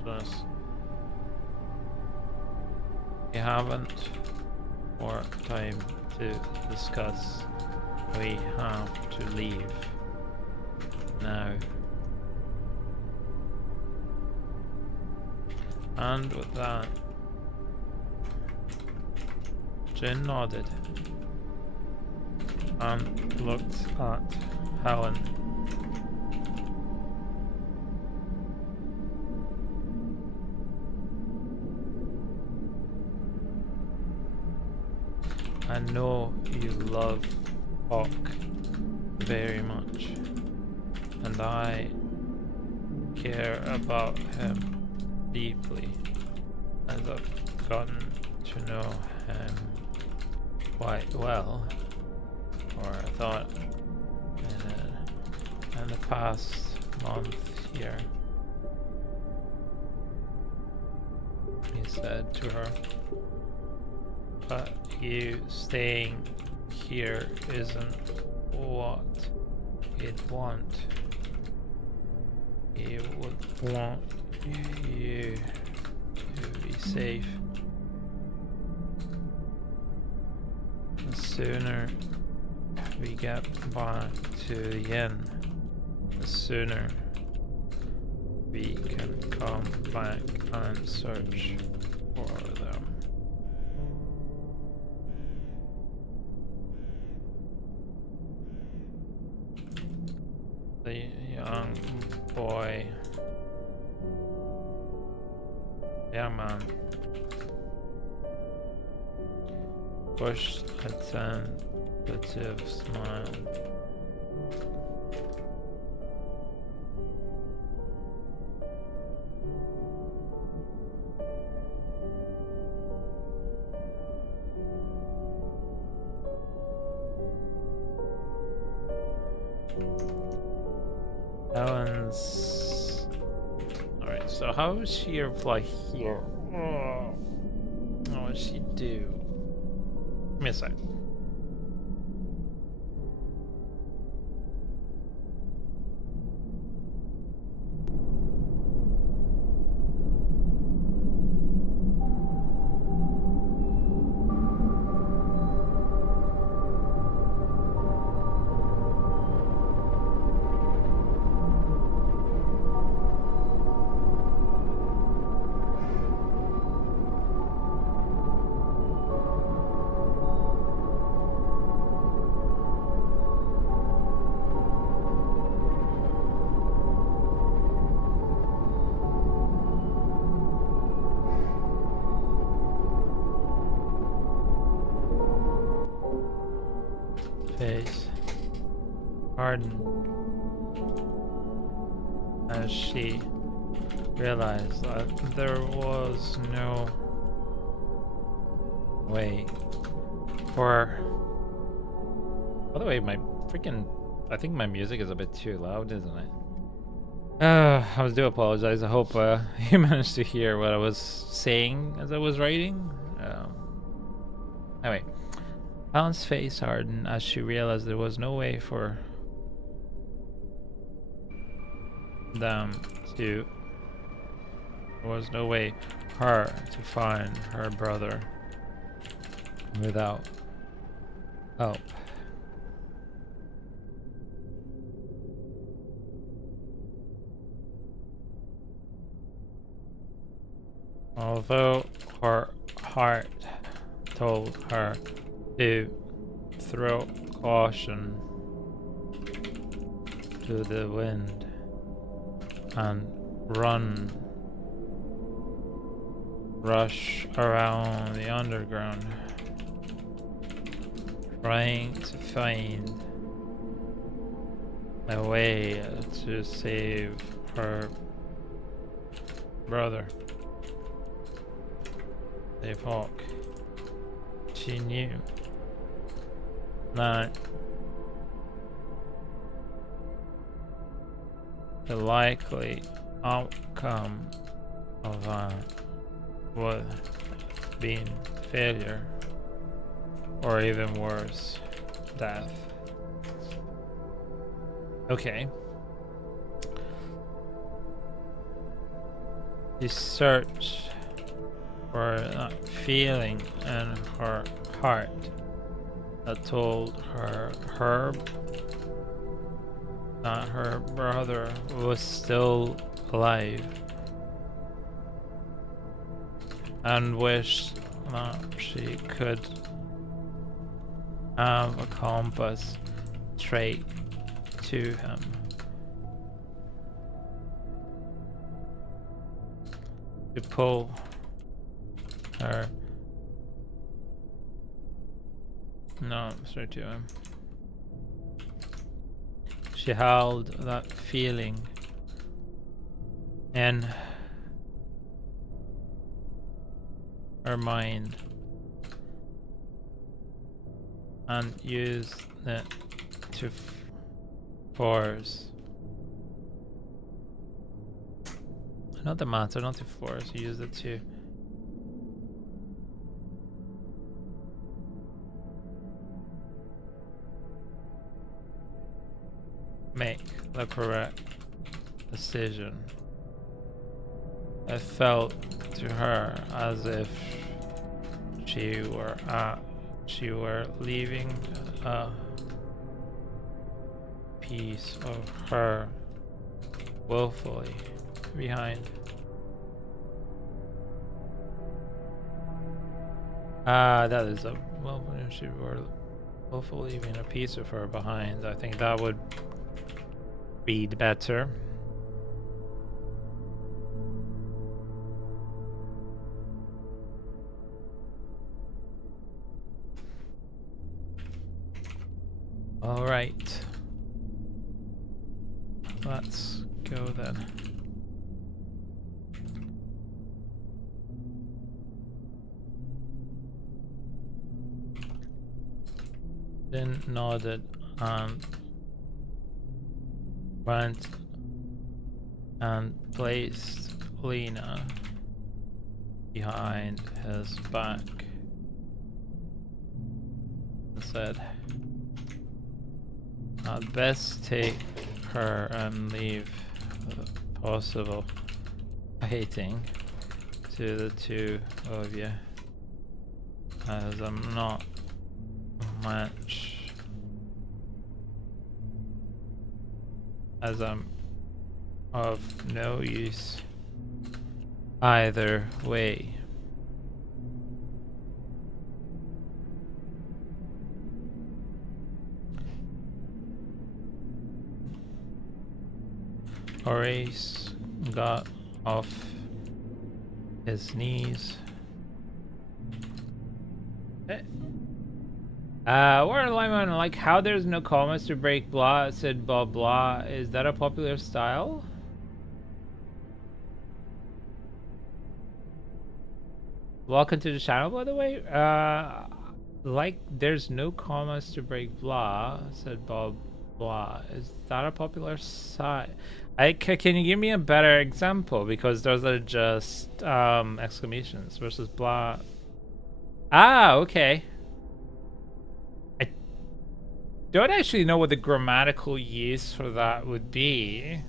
just. We haven't more time to discuss. We have to leave now. And with that, Jin nodded and looked at Helen. I know you love Hawk very much, and I care about him deeply, as I've gotten to know him quite well, or I thought in the past month here. He said to her, but you staying here isn't what he'd want. He would want you to be safe. The sooner we get back to the inn, the sooner we can come back and search for them. The young boy, yeah man, pushed a tentative smile. Helen's. Alright, so how is she apply here? Oh. What does she do? Give me a sec. Face hardened as she realized that there was no way for. By the way, my freaking. I think my music is a bit too loud, isn't it? I do apologize. I hope you managed to hear what I was saying as I was writing. Anyway. Helen's face hardened as she realized there was no way for them to. There was no way her to find her brother without help. Although her heart told her to throw caution to the wind and rush around the underground, trying to find a way to save her brother. Save Hawk. She knew that the likely outcome of that would be failure, or even worse, death. Okay. She searched for that feeling in her heart that told her that her brother was still alive, and wished that she could have a compass straight to him. To pull her straight to him. She held that feeling in her mind and used it to force. Not the matter, not to force, you used it to make the correct decision. It felt to her as if she were leaving a piece of her willfully behind. That is a well. If she were willfully leaving a piece of her behind, I think that would read better. All right. Let's go then. Then nodded and went and placed Lena behind his back and said, "I'd best take her and leave possible fighting to the two of you, as I'm not much, as I'm of no use either way." Horace got off his knees. Warren Lyman, like how there's no commas to break blah, said blah blah. Is that a popular style? Welcome to the channel, by the way. Like there's no commas to break blah, said blah blah. Is that a popular style? Can you give me a better example? Because those are just exclamations versus blah. Ah, okay. I don't actually know what the grammatical use for that would be.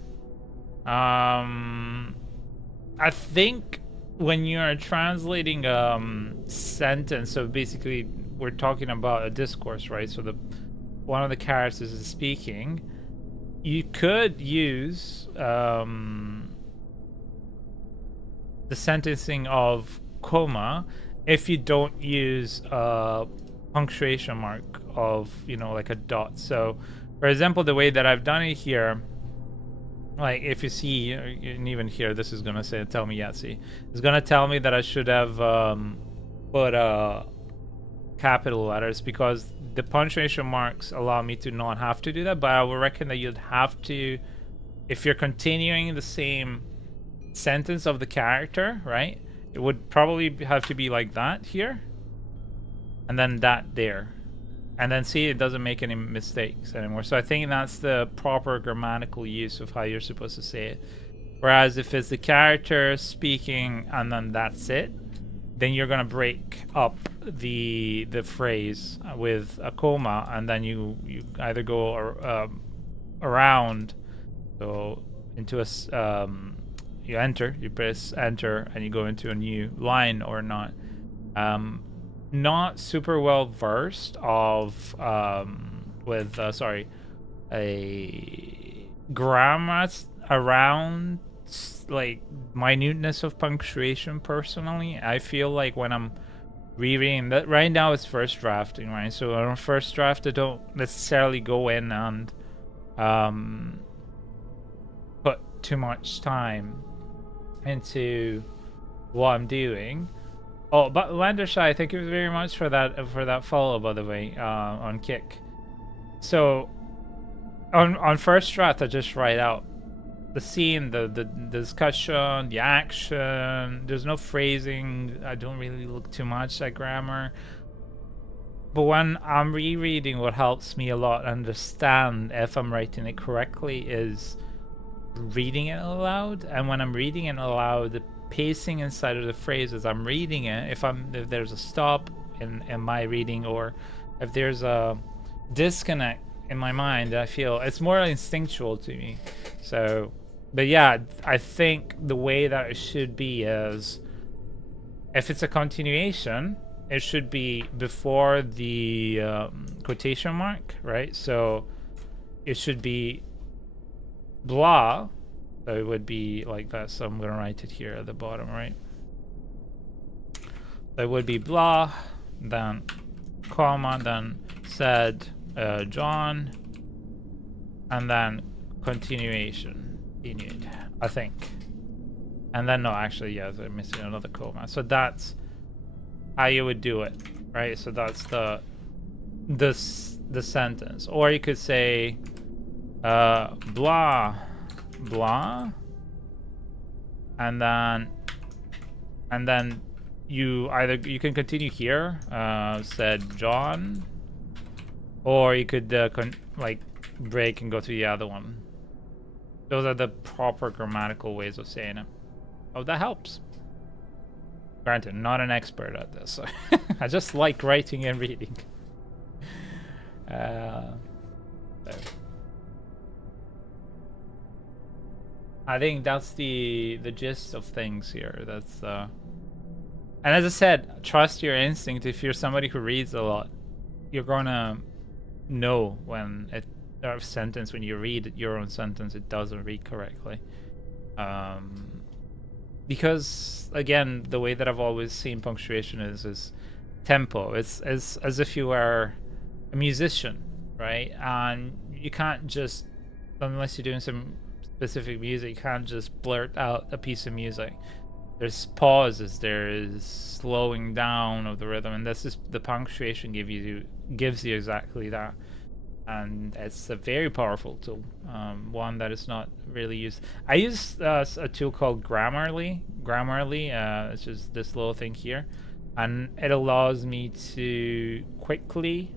I think when you're translating sentence, so basically we're talking about a discourse, right? So one of the characters is speaking. You could use the sentencing of comma if you don't use a punctuation mark of, you know, like a dot. So, for example, the way that I've done it here, like if you see, and even here, this is gonna say, tell me, yeah, see, it's gonna tell me that I should have put capital letters because the punctuation marks allow me to not have to do that, but I would reckon that you'd have to, if you're continuing the same sentence of the character, right? It would probably have to be like that here, and then that there. And then see, it doesn't make any mistakes anymore. So I think that's the proper grammatical use of how you're supposed to say it. Whereas if it's the character speaking and then that's it, then you're gonna break up the phrase with a comma, and then you either go around, so into a you enter, you press enter, and you go into a new line or not. Not super well versed of with sorry, a grammar around like minuteness of punctuation. Personally, I feel like when I'm rereading that, right now it's first drafting, right? So on first draft, I don't necessarily go in and put too much time into what I'm doing. Oh, but Landershy, thank you very much for that follow, by the way, on Kick. So on first draft, I just write out the scene, the discussion, the action. There's no phrasing. I don't really look too much at grammar. But when I'm rereading, what helps me a lot understand if I'm writing it correctly is reading it aloud. And when I'm reading it aloud, the pacing inside of the phrases I'm reading it, if there's a stop in my reading, or if there's a disconnect in my mind, I feel it's more instinctual to me. So, but yeah, I think the way that it should be is, if it's a continuation, it should be before the quotation mark, right? So it should be blah. So it would be like that. So I'm gonna write it here at the bottom, right? So it would be blah, then comma, then said John, and then continuation, continued, I think. And then no, actually, yes, I'm missing another comma. So that's how you would do it, right? So that's the sentence. Or you could say blah blah, and then you can continue here, said John, or you could like break and go to the other one. Those are the proper grammatical ways of saying it. Oh, that helps. Granted, not an expert at this. So I just like writing and reading. So. I think that's the gist of things here. That's and as I said, trust your instinct. If you're somebody who reads a lot, you're gonna know when a sentence, when you read your own sentence, it doesn't read correctly. Because again, the way that I've always seen punctuation is tempo. It's as if you were a musician, right? And you can't just, unless you're doing some specific music, you can't just blurt out a piece of music. There's pauses, there is slowing down of the rhythm, and this is the punctuation gives you exactly that. And it's a very powerful tool, one that is not really used. I use a tool called Grammarly. It's just this little thing here, and it allows me to quickly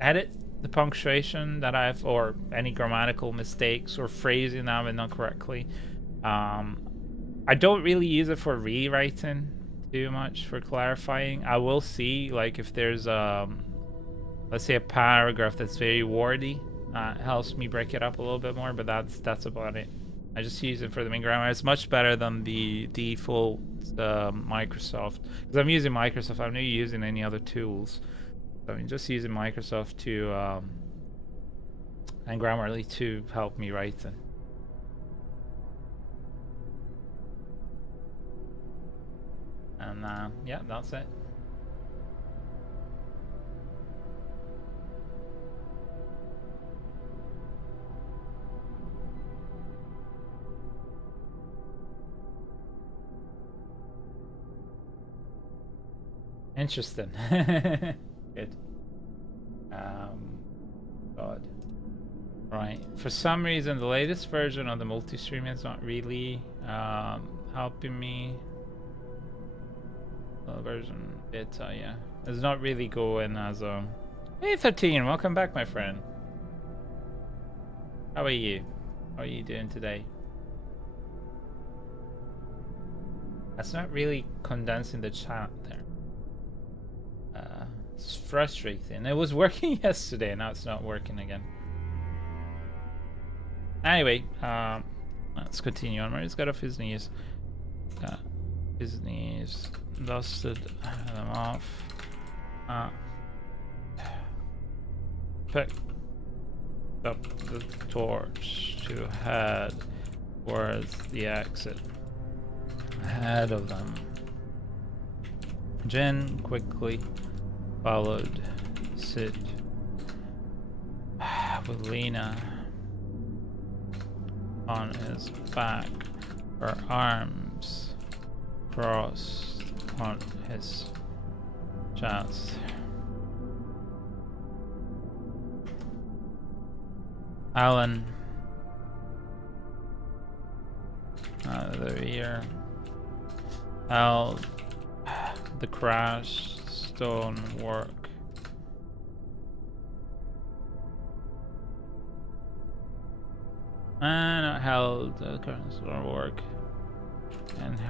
edit the punctuation that I've, or any grammatical mistakes or phrasing that I've done correctly. I don't really use it for rewriting too much, for clarifying. I will see, like, if there's let's say a paragraph that's very wordy, it helps me break it up a little bit more, but that's about it. I just use it for the main grammar. It's much better than the default Microsoft, because I'm using Microsoft. I'm not using any other tools. I mean, just using Microsoft to and Grammarly to help me write it. And yeah, that's it. Interesting. Good. God. Right. For some reason, the latest version of the multi-stream is not really helping me. The version beta, yeah, it's not really going as a. Hey, 13, welcome back, my friend. How are you? How are you doing today? That's not really condensing the chat there. It's frustrating. It was working yesterday, now it's not working again. Anyway, let's continue on. He's got off his knees. Got his knees. Dusted them off. Picked up the torch to head towards the exit. Ahead of them. Jin quickly followed Sid with Lena on his back, her arms crossed on his chest. Alan out of the rear held the crashed stonework. And I held the crashed stonework.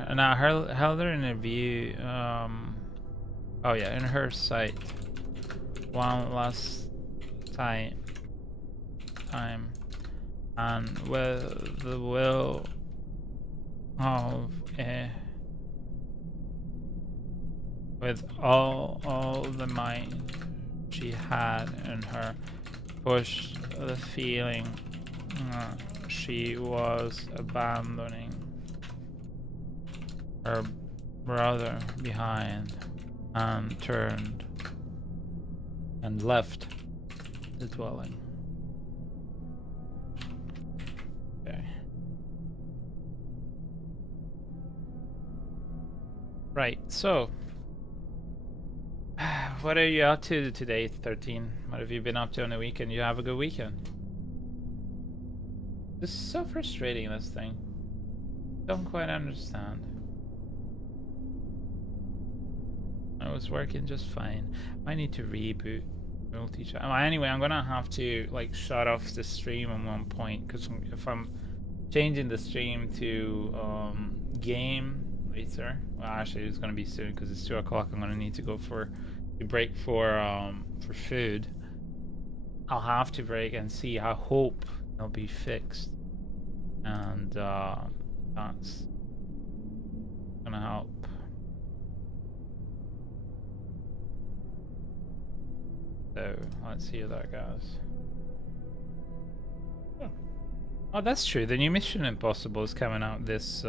And I held her in a view, oh yeah, in her sight. One last time. And with the will of with all the might she had in her, pushed the feeling she was abandoning her brother behind, and turned and left the dwelling. Okay. Right, so what are you up to today, 13? What have you been up to on the weekend? You have a good weekend? This is so frustrating, this thing. Don't quite understand. I was working just fine. I need to reboot multi-chat. Anyway, I'm gonna have to like shut off the stream at one point because if I'm changing the stream to game later, well, actually it's gonna be soon because it's 2 o'clock. I'm gonna need to go to break for food. I'll have to break and see. I hope it'll be fixed, and that's gonna help. So let's see how that goes. Oh, that's true. The new Mission Impossible is coming out this.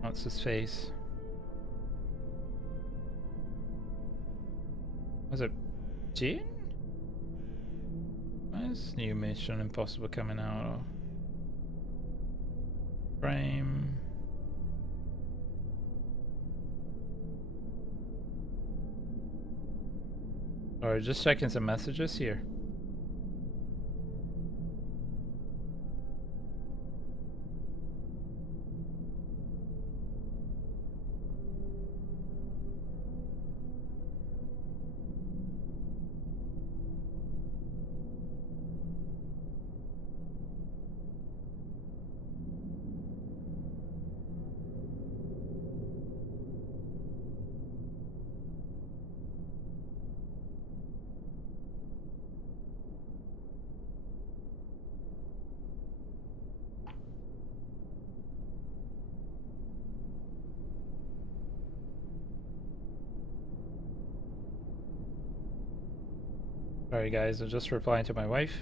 What's his face? Was it June? Where's new Mission Impossible coming out? Frame. Alright, just checking some messages here. Sorry guys, I'm just replying to my wife.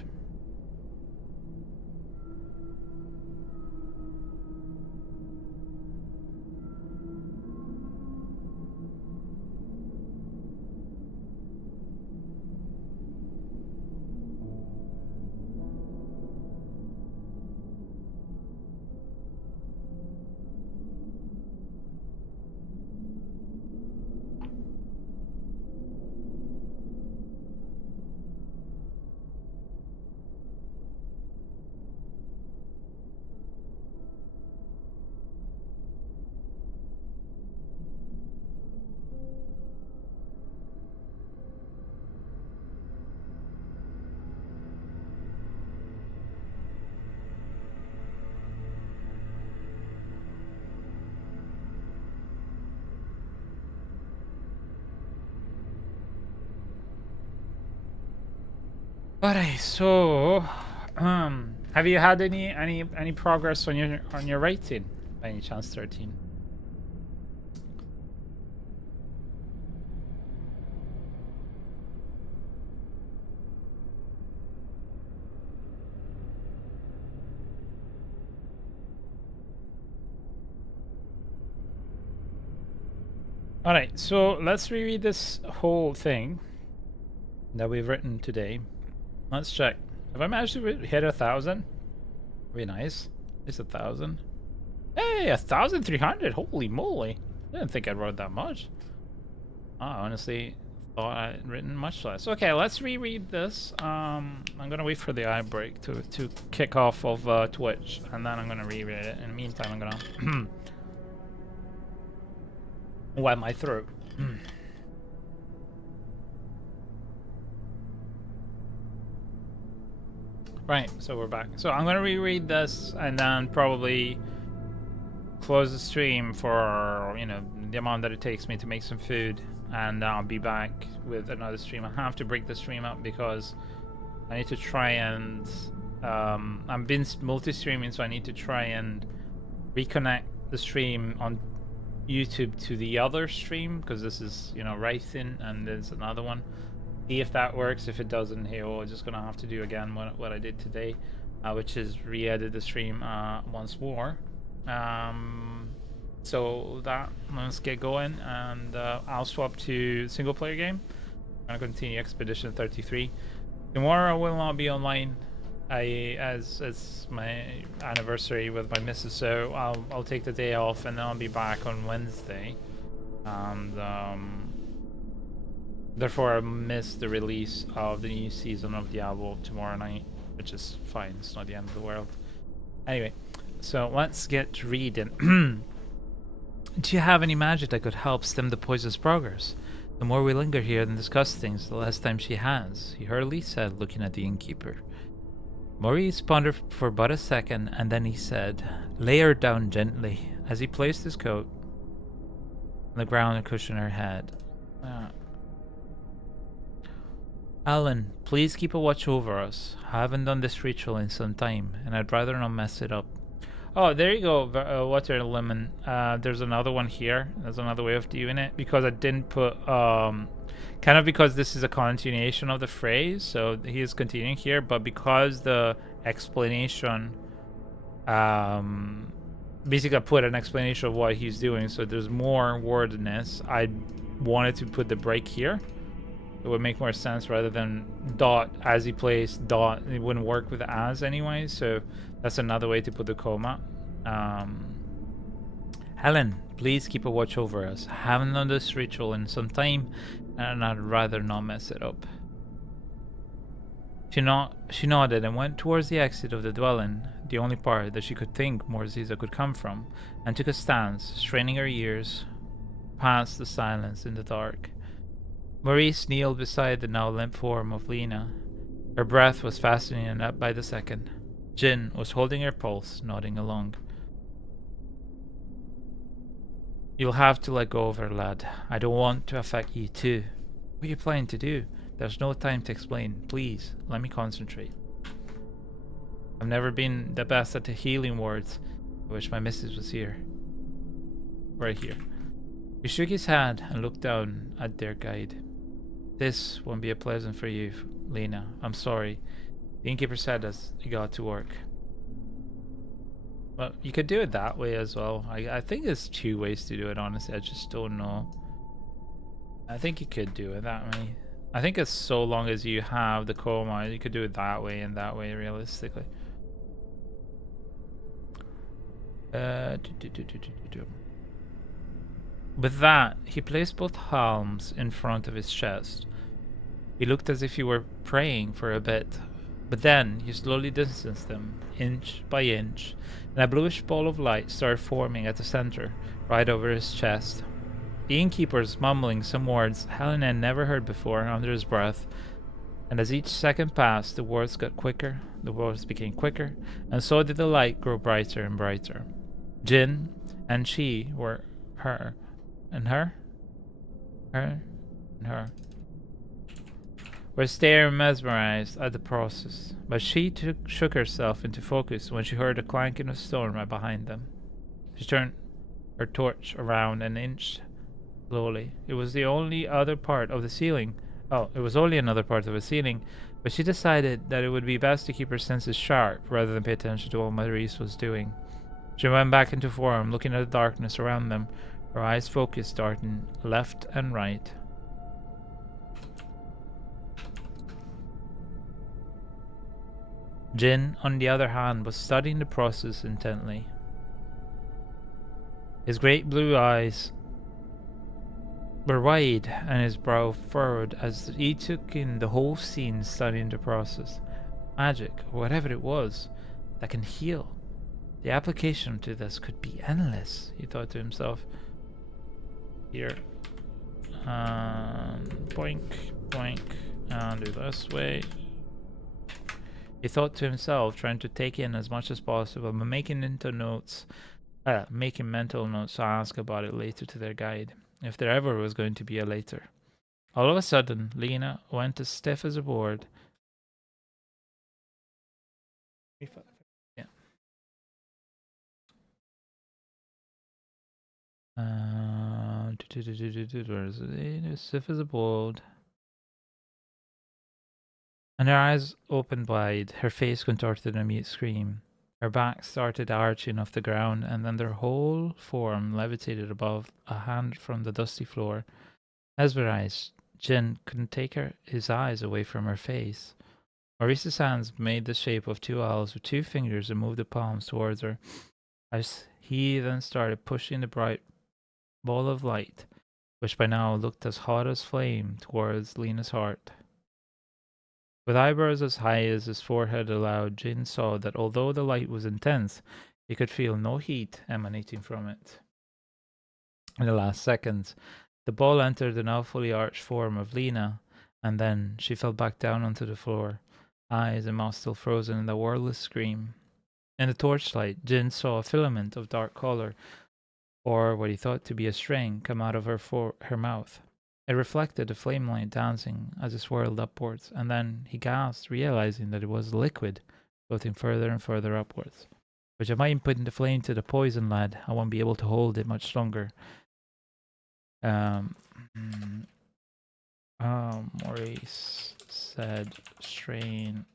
Alright, so have you had any progress on your writing by any chance, 13? Alright, so let's reread this whole thing that we've written today. Let's check. Have I managed to hit 1,000? Very nice. It's 1,000. Hey, 1,300! Holy moly! I didn't think I wrote that much. I honestly thought I'd written much less. Okay, let's reread this. I'm gonna wait for the eye break to kick off of Twitch, and then I'm gonna reread it. In the meantime, I'm gonna wet my throat. Right, so we're back. So I'm gonna reread this and then probably close the stream for, you know, the amount that it takes me to make some food, and I'll be back with another stream. I have to break the stream up because I need to try and I've been multi-streaming, so I need to try and reconnect the stream on YouTube to the other stream, because this is, you know, writing and there's another one. See if that works. If it doesn't, hey, we're just gonna have to do again what I did today, which is re-edit the stream once more. So that, let's get going, and I'll swap to single player game. I'm gonna continue Expedition 33. Tomorrow I will not be online. As my anniversary with my missus, so I'll take the day off and then I'll be back on Wednesday. and therefore I missed the release of the new season of Diablo tomorrow night, which is fine. It's not the end of the world. Anyway, so let's get to reading. Do you have any magic that could help stem the poison's progress? The more we linger here and discuss things, the less time she has, he hurriedly said, looking at the innkeeper. Maurice pondered for but a second, and then he said, "Lay her down gently," as he placed his coat on the ground and cushioned her head. Alan, please keep a watch over us. I haven't done this ritual in some time, and I'd rather not mess it up. Oh, there you go, Water Lemon. There's another one here. There's another way of doing it, because I didn't put, kind of because this is a continuation of the phrase, so he is continuing here, but because the explanation, basically I put an explanation of what he's doing, so there's more wordness. I wanted to put the break here. It would make more sense rather than dot as he plays dot. It wouldn't work with as anyway, so that's another way to put the comma. Helen, please keep a watch over us. Haven't done this ritual in some time, and I'd rather not mess it up. She nodded and went towards the exit of the dwelling, the only part that she could think Morziza could come from, and took a stance, straining her ears past the silence in the dark. Maurice kneeled beside the now limp form of Lena. Her breath was fastening up by the second. Jin was holding her pulse, nodding along. You'll have to let go of her, lad. I don't want to affect you too. What are you planning to do? There's no time to explain. Please, let me concentrate. I've never been the best at the healing words. I wish my missus was here. Right here. He shook his head and looked down at their guide. This won't be a pleasant for you, Lena. I'm sorry. The innkeeper said as he got to work. Well, you could do it that way as well. I think there's two ways to do it, honestly. I just don't know. I think you could do it that way. I think it's so long as you have the coma, you could do it that way and that way, realistically. With that, he placed both palms in front of his chest. He looked as if he were praying for a bit, but then he slowly distanced them, inch by inch, and a bluish ball of light started forming at the center, right over his chest. The innkeeper's mumbling some words Helen had never heard before under his breath, and as each second passed, the words got quicker, the words became quicker, and so did the light grow brighter and brighter. Jin and she were her, and her, and her, were staring mesmerized at the process, but she shook herself into focus when she heard a clanking of stone right behind them. She turned her torch around and inched slowly. It was the only other part of the ceiling. Oh, it was only another part of the ceiling, but she decided that it would be best to keep her senses sharp rather than pay attention to what Maurice was doing. She went back into form, looking at the darkness around them, her eyes focused, darting left and right. Jin, on the other hand, was studying the process intently. His great blue eyes were wide and his brow furrowed as he took in the whole scene, studying the process. Magic, or whatever it was, that can heal. The application to this could be endless, he thought to himself. Here. Boink, boink, and do this way. He thought to himself, trying to take in as much as possible, but making mental notes to ask about it later to their guide, if there ever was going to be a later. All of a sudden, Lena went as stiff as a board. Yeah. Where is it? Stiff as a board. And her eyes opened wide, her face contorted in a mute scream. Her back started arching off the ground, and then her whole form levitated above, a hand from the dusty floor. Mesmerized, Jin couldn't take his eyes away from her face. Maurice's hands made the shape of two owls with two fingers and moved the palms towards her, as he then started pushing the bright ball of light which by now looked as hot as flame towards Lena's heart. With eyebrows as high as his forehead allowed, Jin saw that although the light was intense, he could feel no heat emanating from it. In the last seconds, the ball entered the now fully arched form of Lena, and then she fell back down onto the floor, eyes and mouth still frozen in the wordless scream. In the torchlight, Jin saw a filament of dark color, or what he thought to be a string, come out of her mouth. It reflected the flame light dancing as it swirled upwards, and then he gasped, realizing that it was liquid, floating further and further upwards. Which I might put the flame to the poison, lad. I won't be able to hold it much longer. Maurice said, strain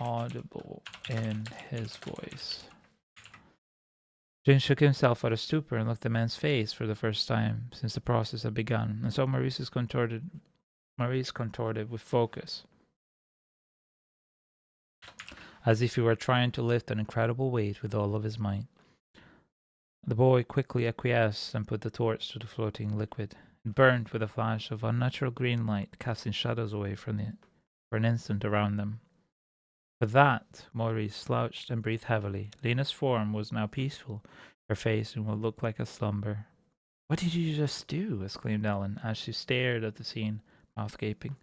audible in his voice. Jin shook himself out of stupor and looked the man's face for the first time since the process had begun, and saw Maurice contorted with focus, as if he were trying to lift an incredible weight with all of his might. The boy quickly acquiesced and put the torch to the floating liquid. It burned with a flash of unnatural green light, casting shadows away for an instant around them. With that, Maurice slouched and breathed heavily. Lena's form was now peaceful, her face in what looked like a slumber. "What did you just do?" exclaimed Ellen as she stared at the scene, mouth gaping.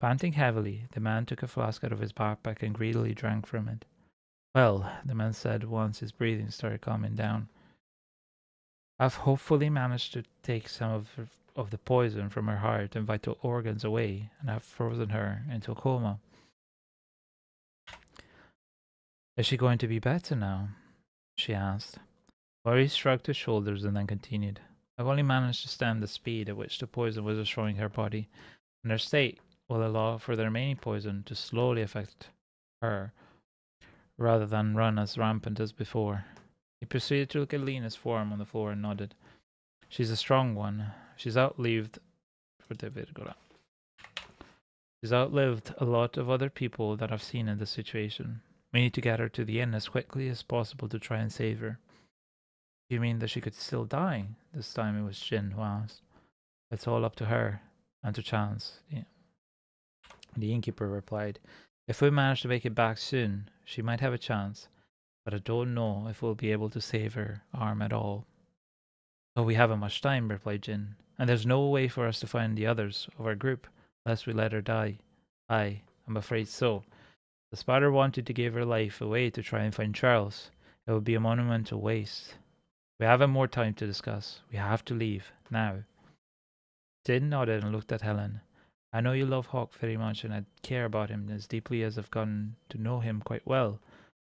Panting heavily, the man took a flask out of his backpack and greedily drank from it. "Well," the man said once his breathing started calming down, "I've hopefully managed to take some of the poison from her heart and vital organs away, and I've frozen her into a coma." "Is she going to be better now?" she asked. Maurice shrugged his shoulders and then continued. "I've only managed to stem the speed at which the poison was destroying her body, and her state will allow for the remaining poison to slowly affect her, rather than run as rampant as before." He proceeded to look at Lena's form on the floor and nodded. "She's a strong one. She's outlived a lot of other people that I've seen in this situation. We need to get her to the inn as quickly as possible to try and save her." "You mean that she could still die?" This time it was Jin who asked. "It's all up to her and to chance." The innkeeper replied, "If we manage to make it back soon, she might have a chance, but I don't know if we'll be able to save her arm at all." "Oh, we haven't much time," replied Jin, "and there's no way for us to find the others of our group unless we let her die." "Aye, I'm afraid so. The spider wanted to give her life away to try and find Charles. It would be a monumental waste. We haven't more time to discuss. We have to leave, now." Jin nodded and looked at Helen. "I know you love Hawk very much, and I care about him as deeply as I've gotten to know him quite well,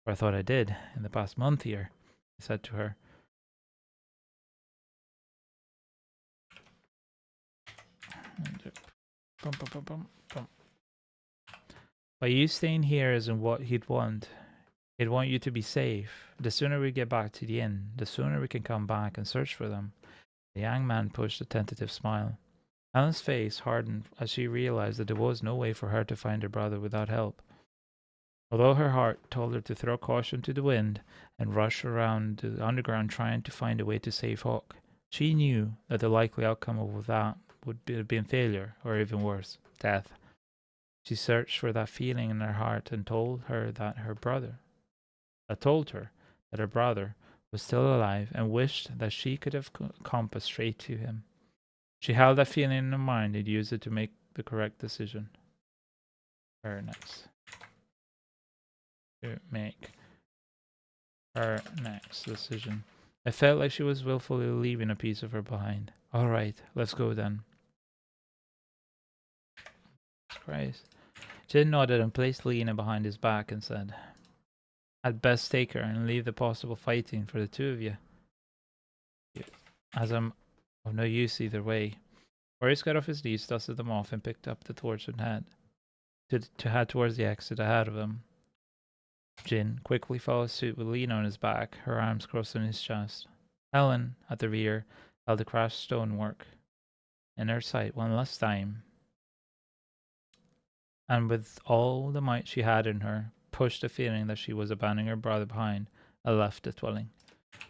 or I thought I did, in the past month here," he said to her. "By you staying here isn't what he'd want. He'd want you to be safe. The sooner we get back to the inn, the sooner we can come back and search for them." The young man pushed a tentative smile. Helen's face hardened as she realized that there was no way for her to find her brother without help. Although her heart told her to throw caution to the wind and rush around the underground trying to find a way to save Hawk, she knew that the likely outcome of that would have been failure, or even worse, death. She searched for that feeling in her heart and told her that her brother was still alive and wished that she could have compassed straight to him. She held that feeling in her mind and used it to make the correct decision. To make her next decision. It felt like she was willfully leaving a piece of her behind. "All right, let's go then." Christ. Jin nodded and placed Lena behind his back and said, "I'd best take her and leave the possible fighting for the two of you, as I'm of no use either way." Maurice got off his knees, dusted them off, and picked up the torch and head towards the exit ahead of him. Jin quickly followed suit with Lena on his back, her arms crossed on his chest. Helen, at the rear, held the crashed stonework in her sight one last time, and with all the might she had in her, pushed the feeling that she was abandoning her brother behind and left the dwelling.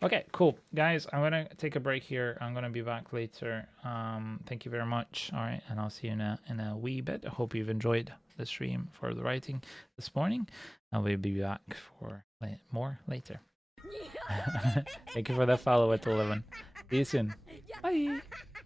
Okay, cool. Guys, I'm gonna take a break here. I'm gonna be back later. Thank you very much. All right, and I'll see you in a wee bit. I hope you've enjoyed the stream for the writing this morning. And we'll be back for more later. Thank you for the follow at 11. See you soon. Bye.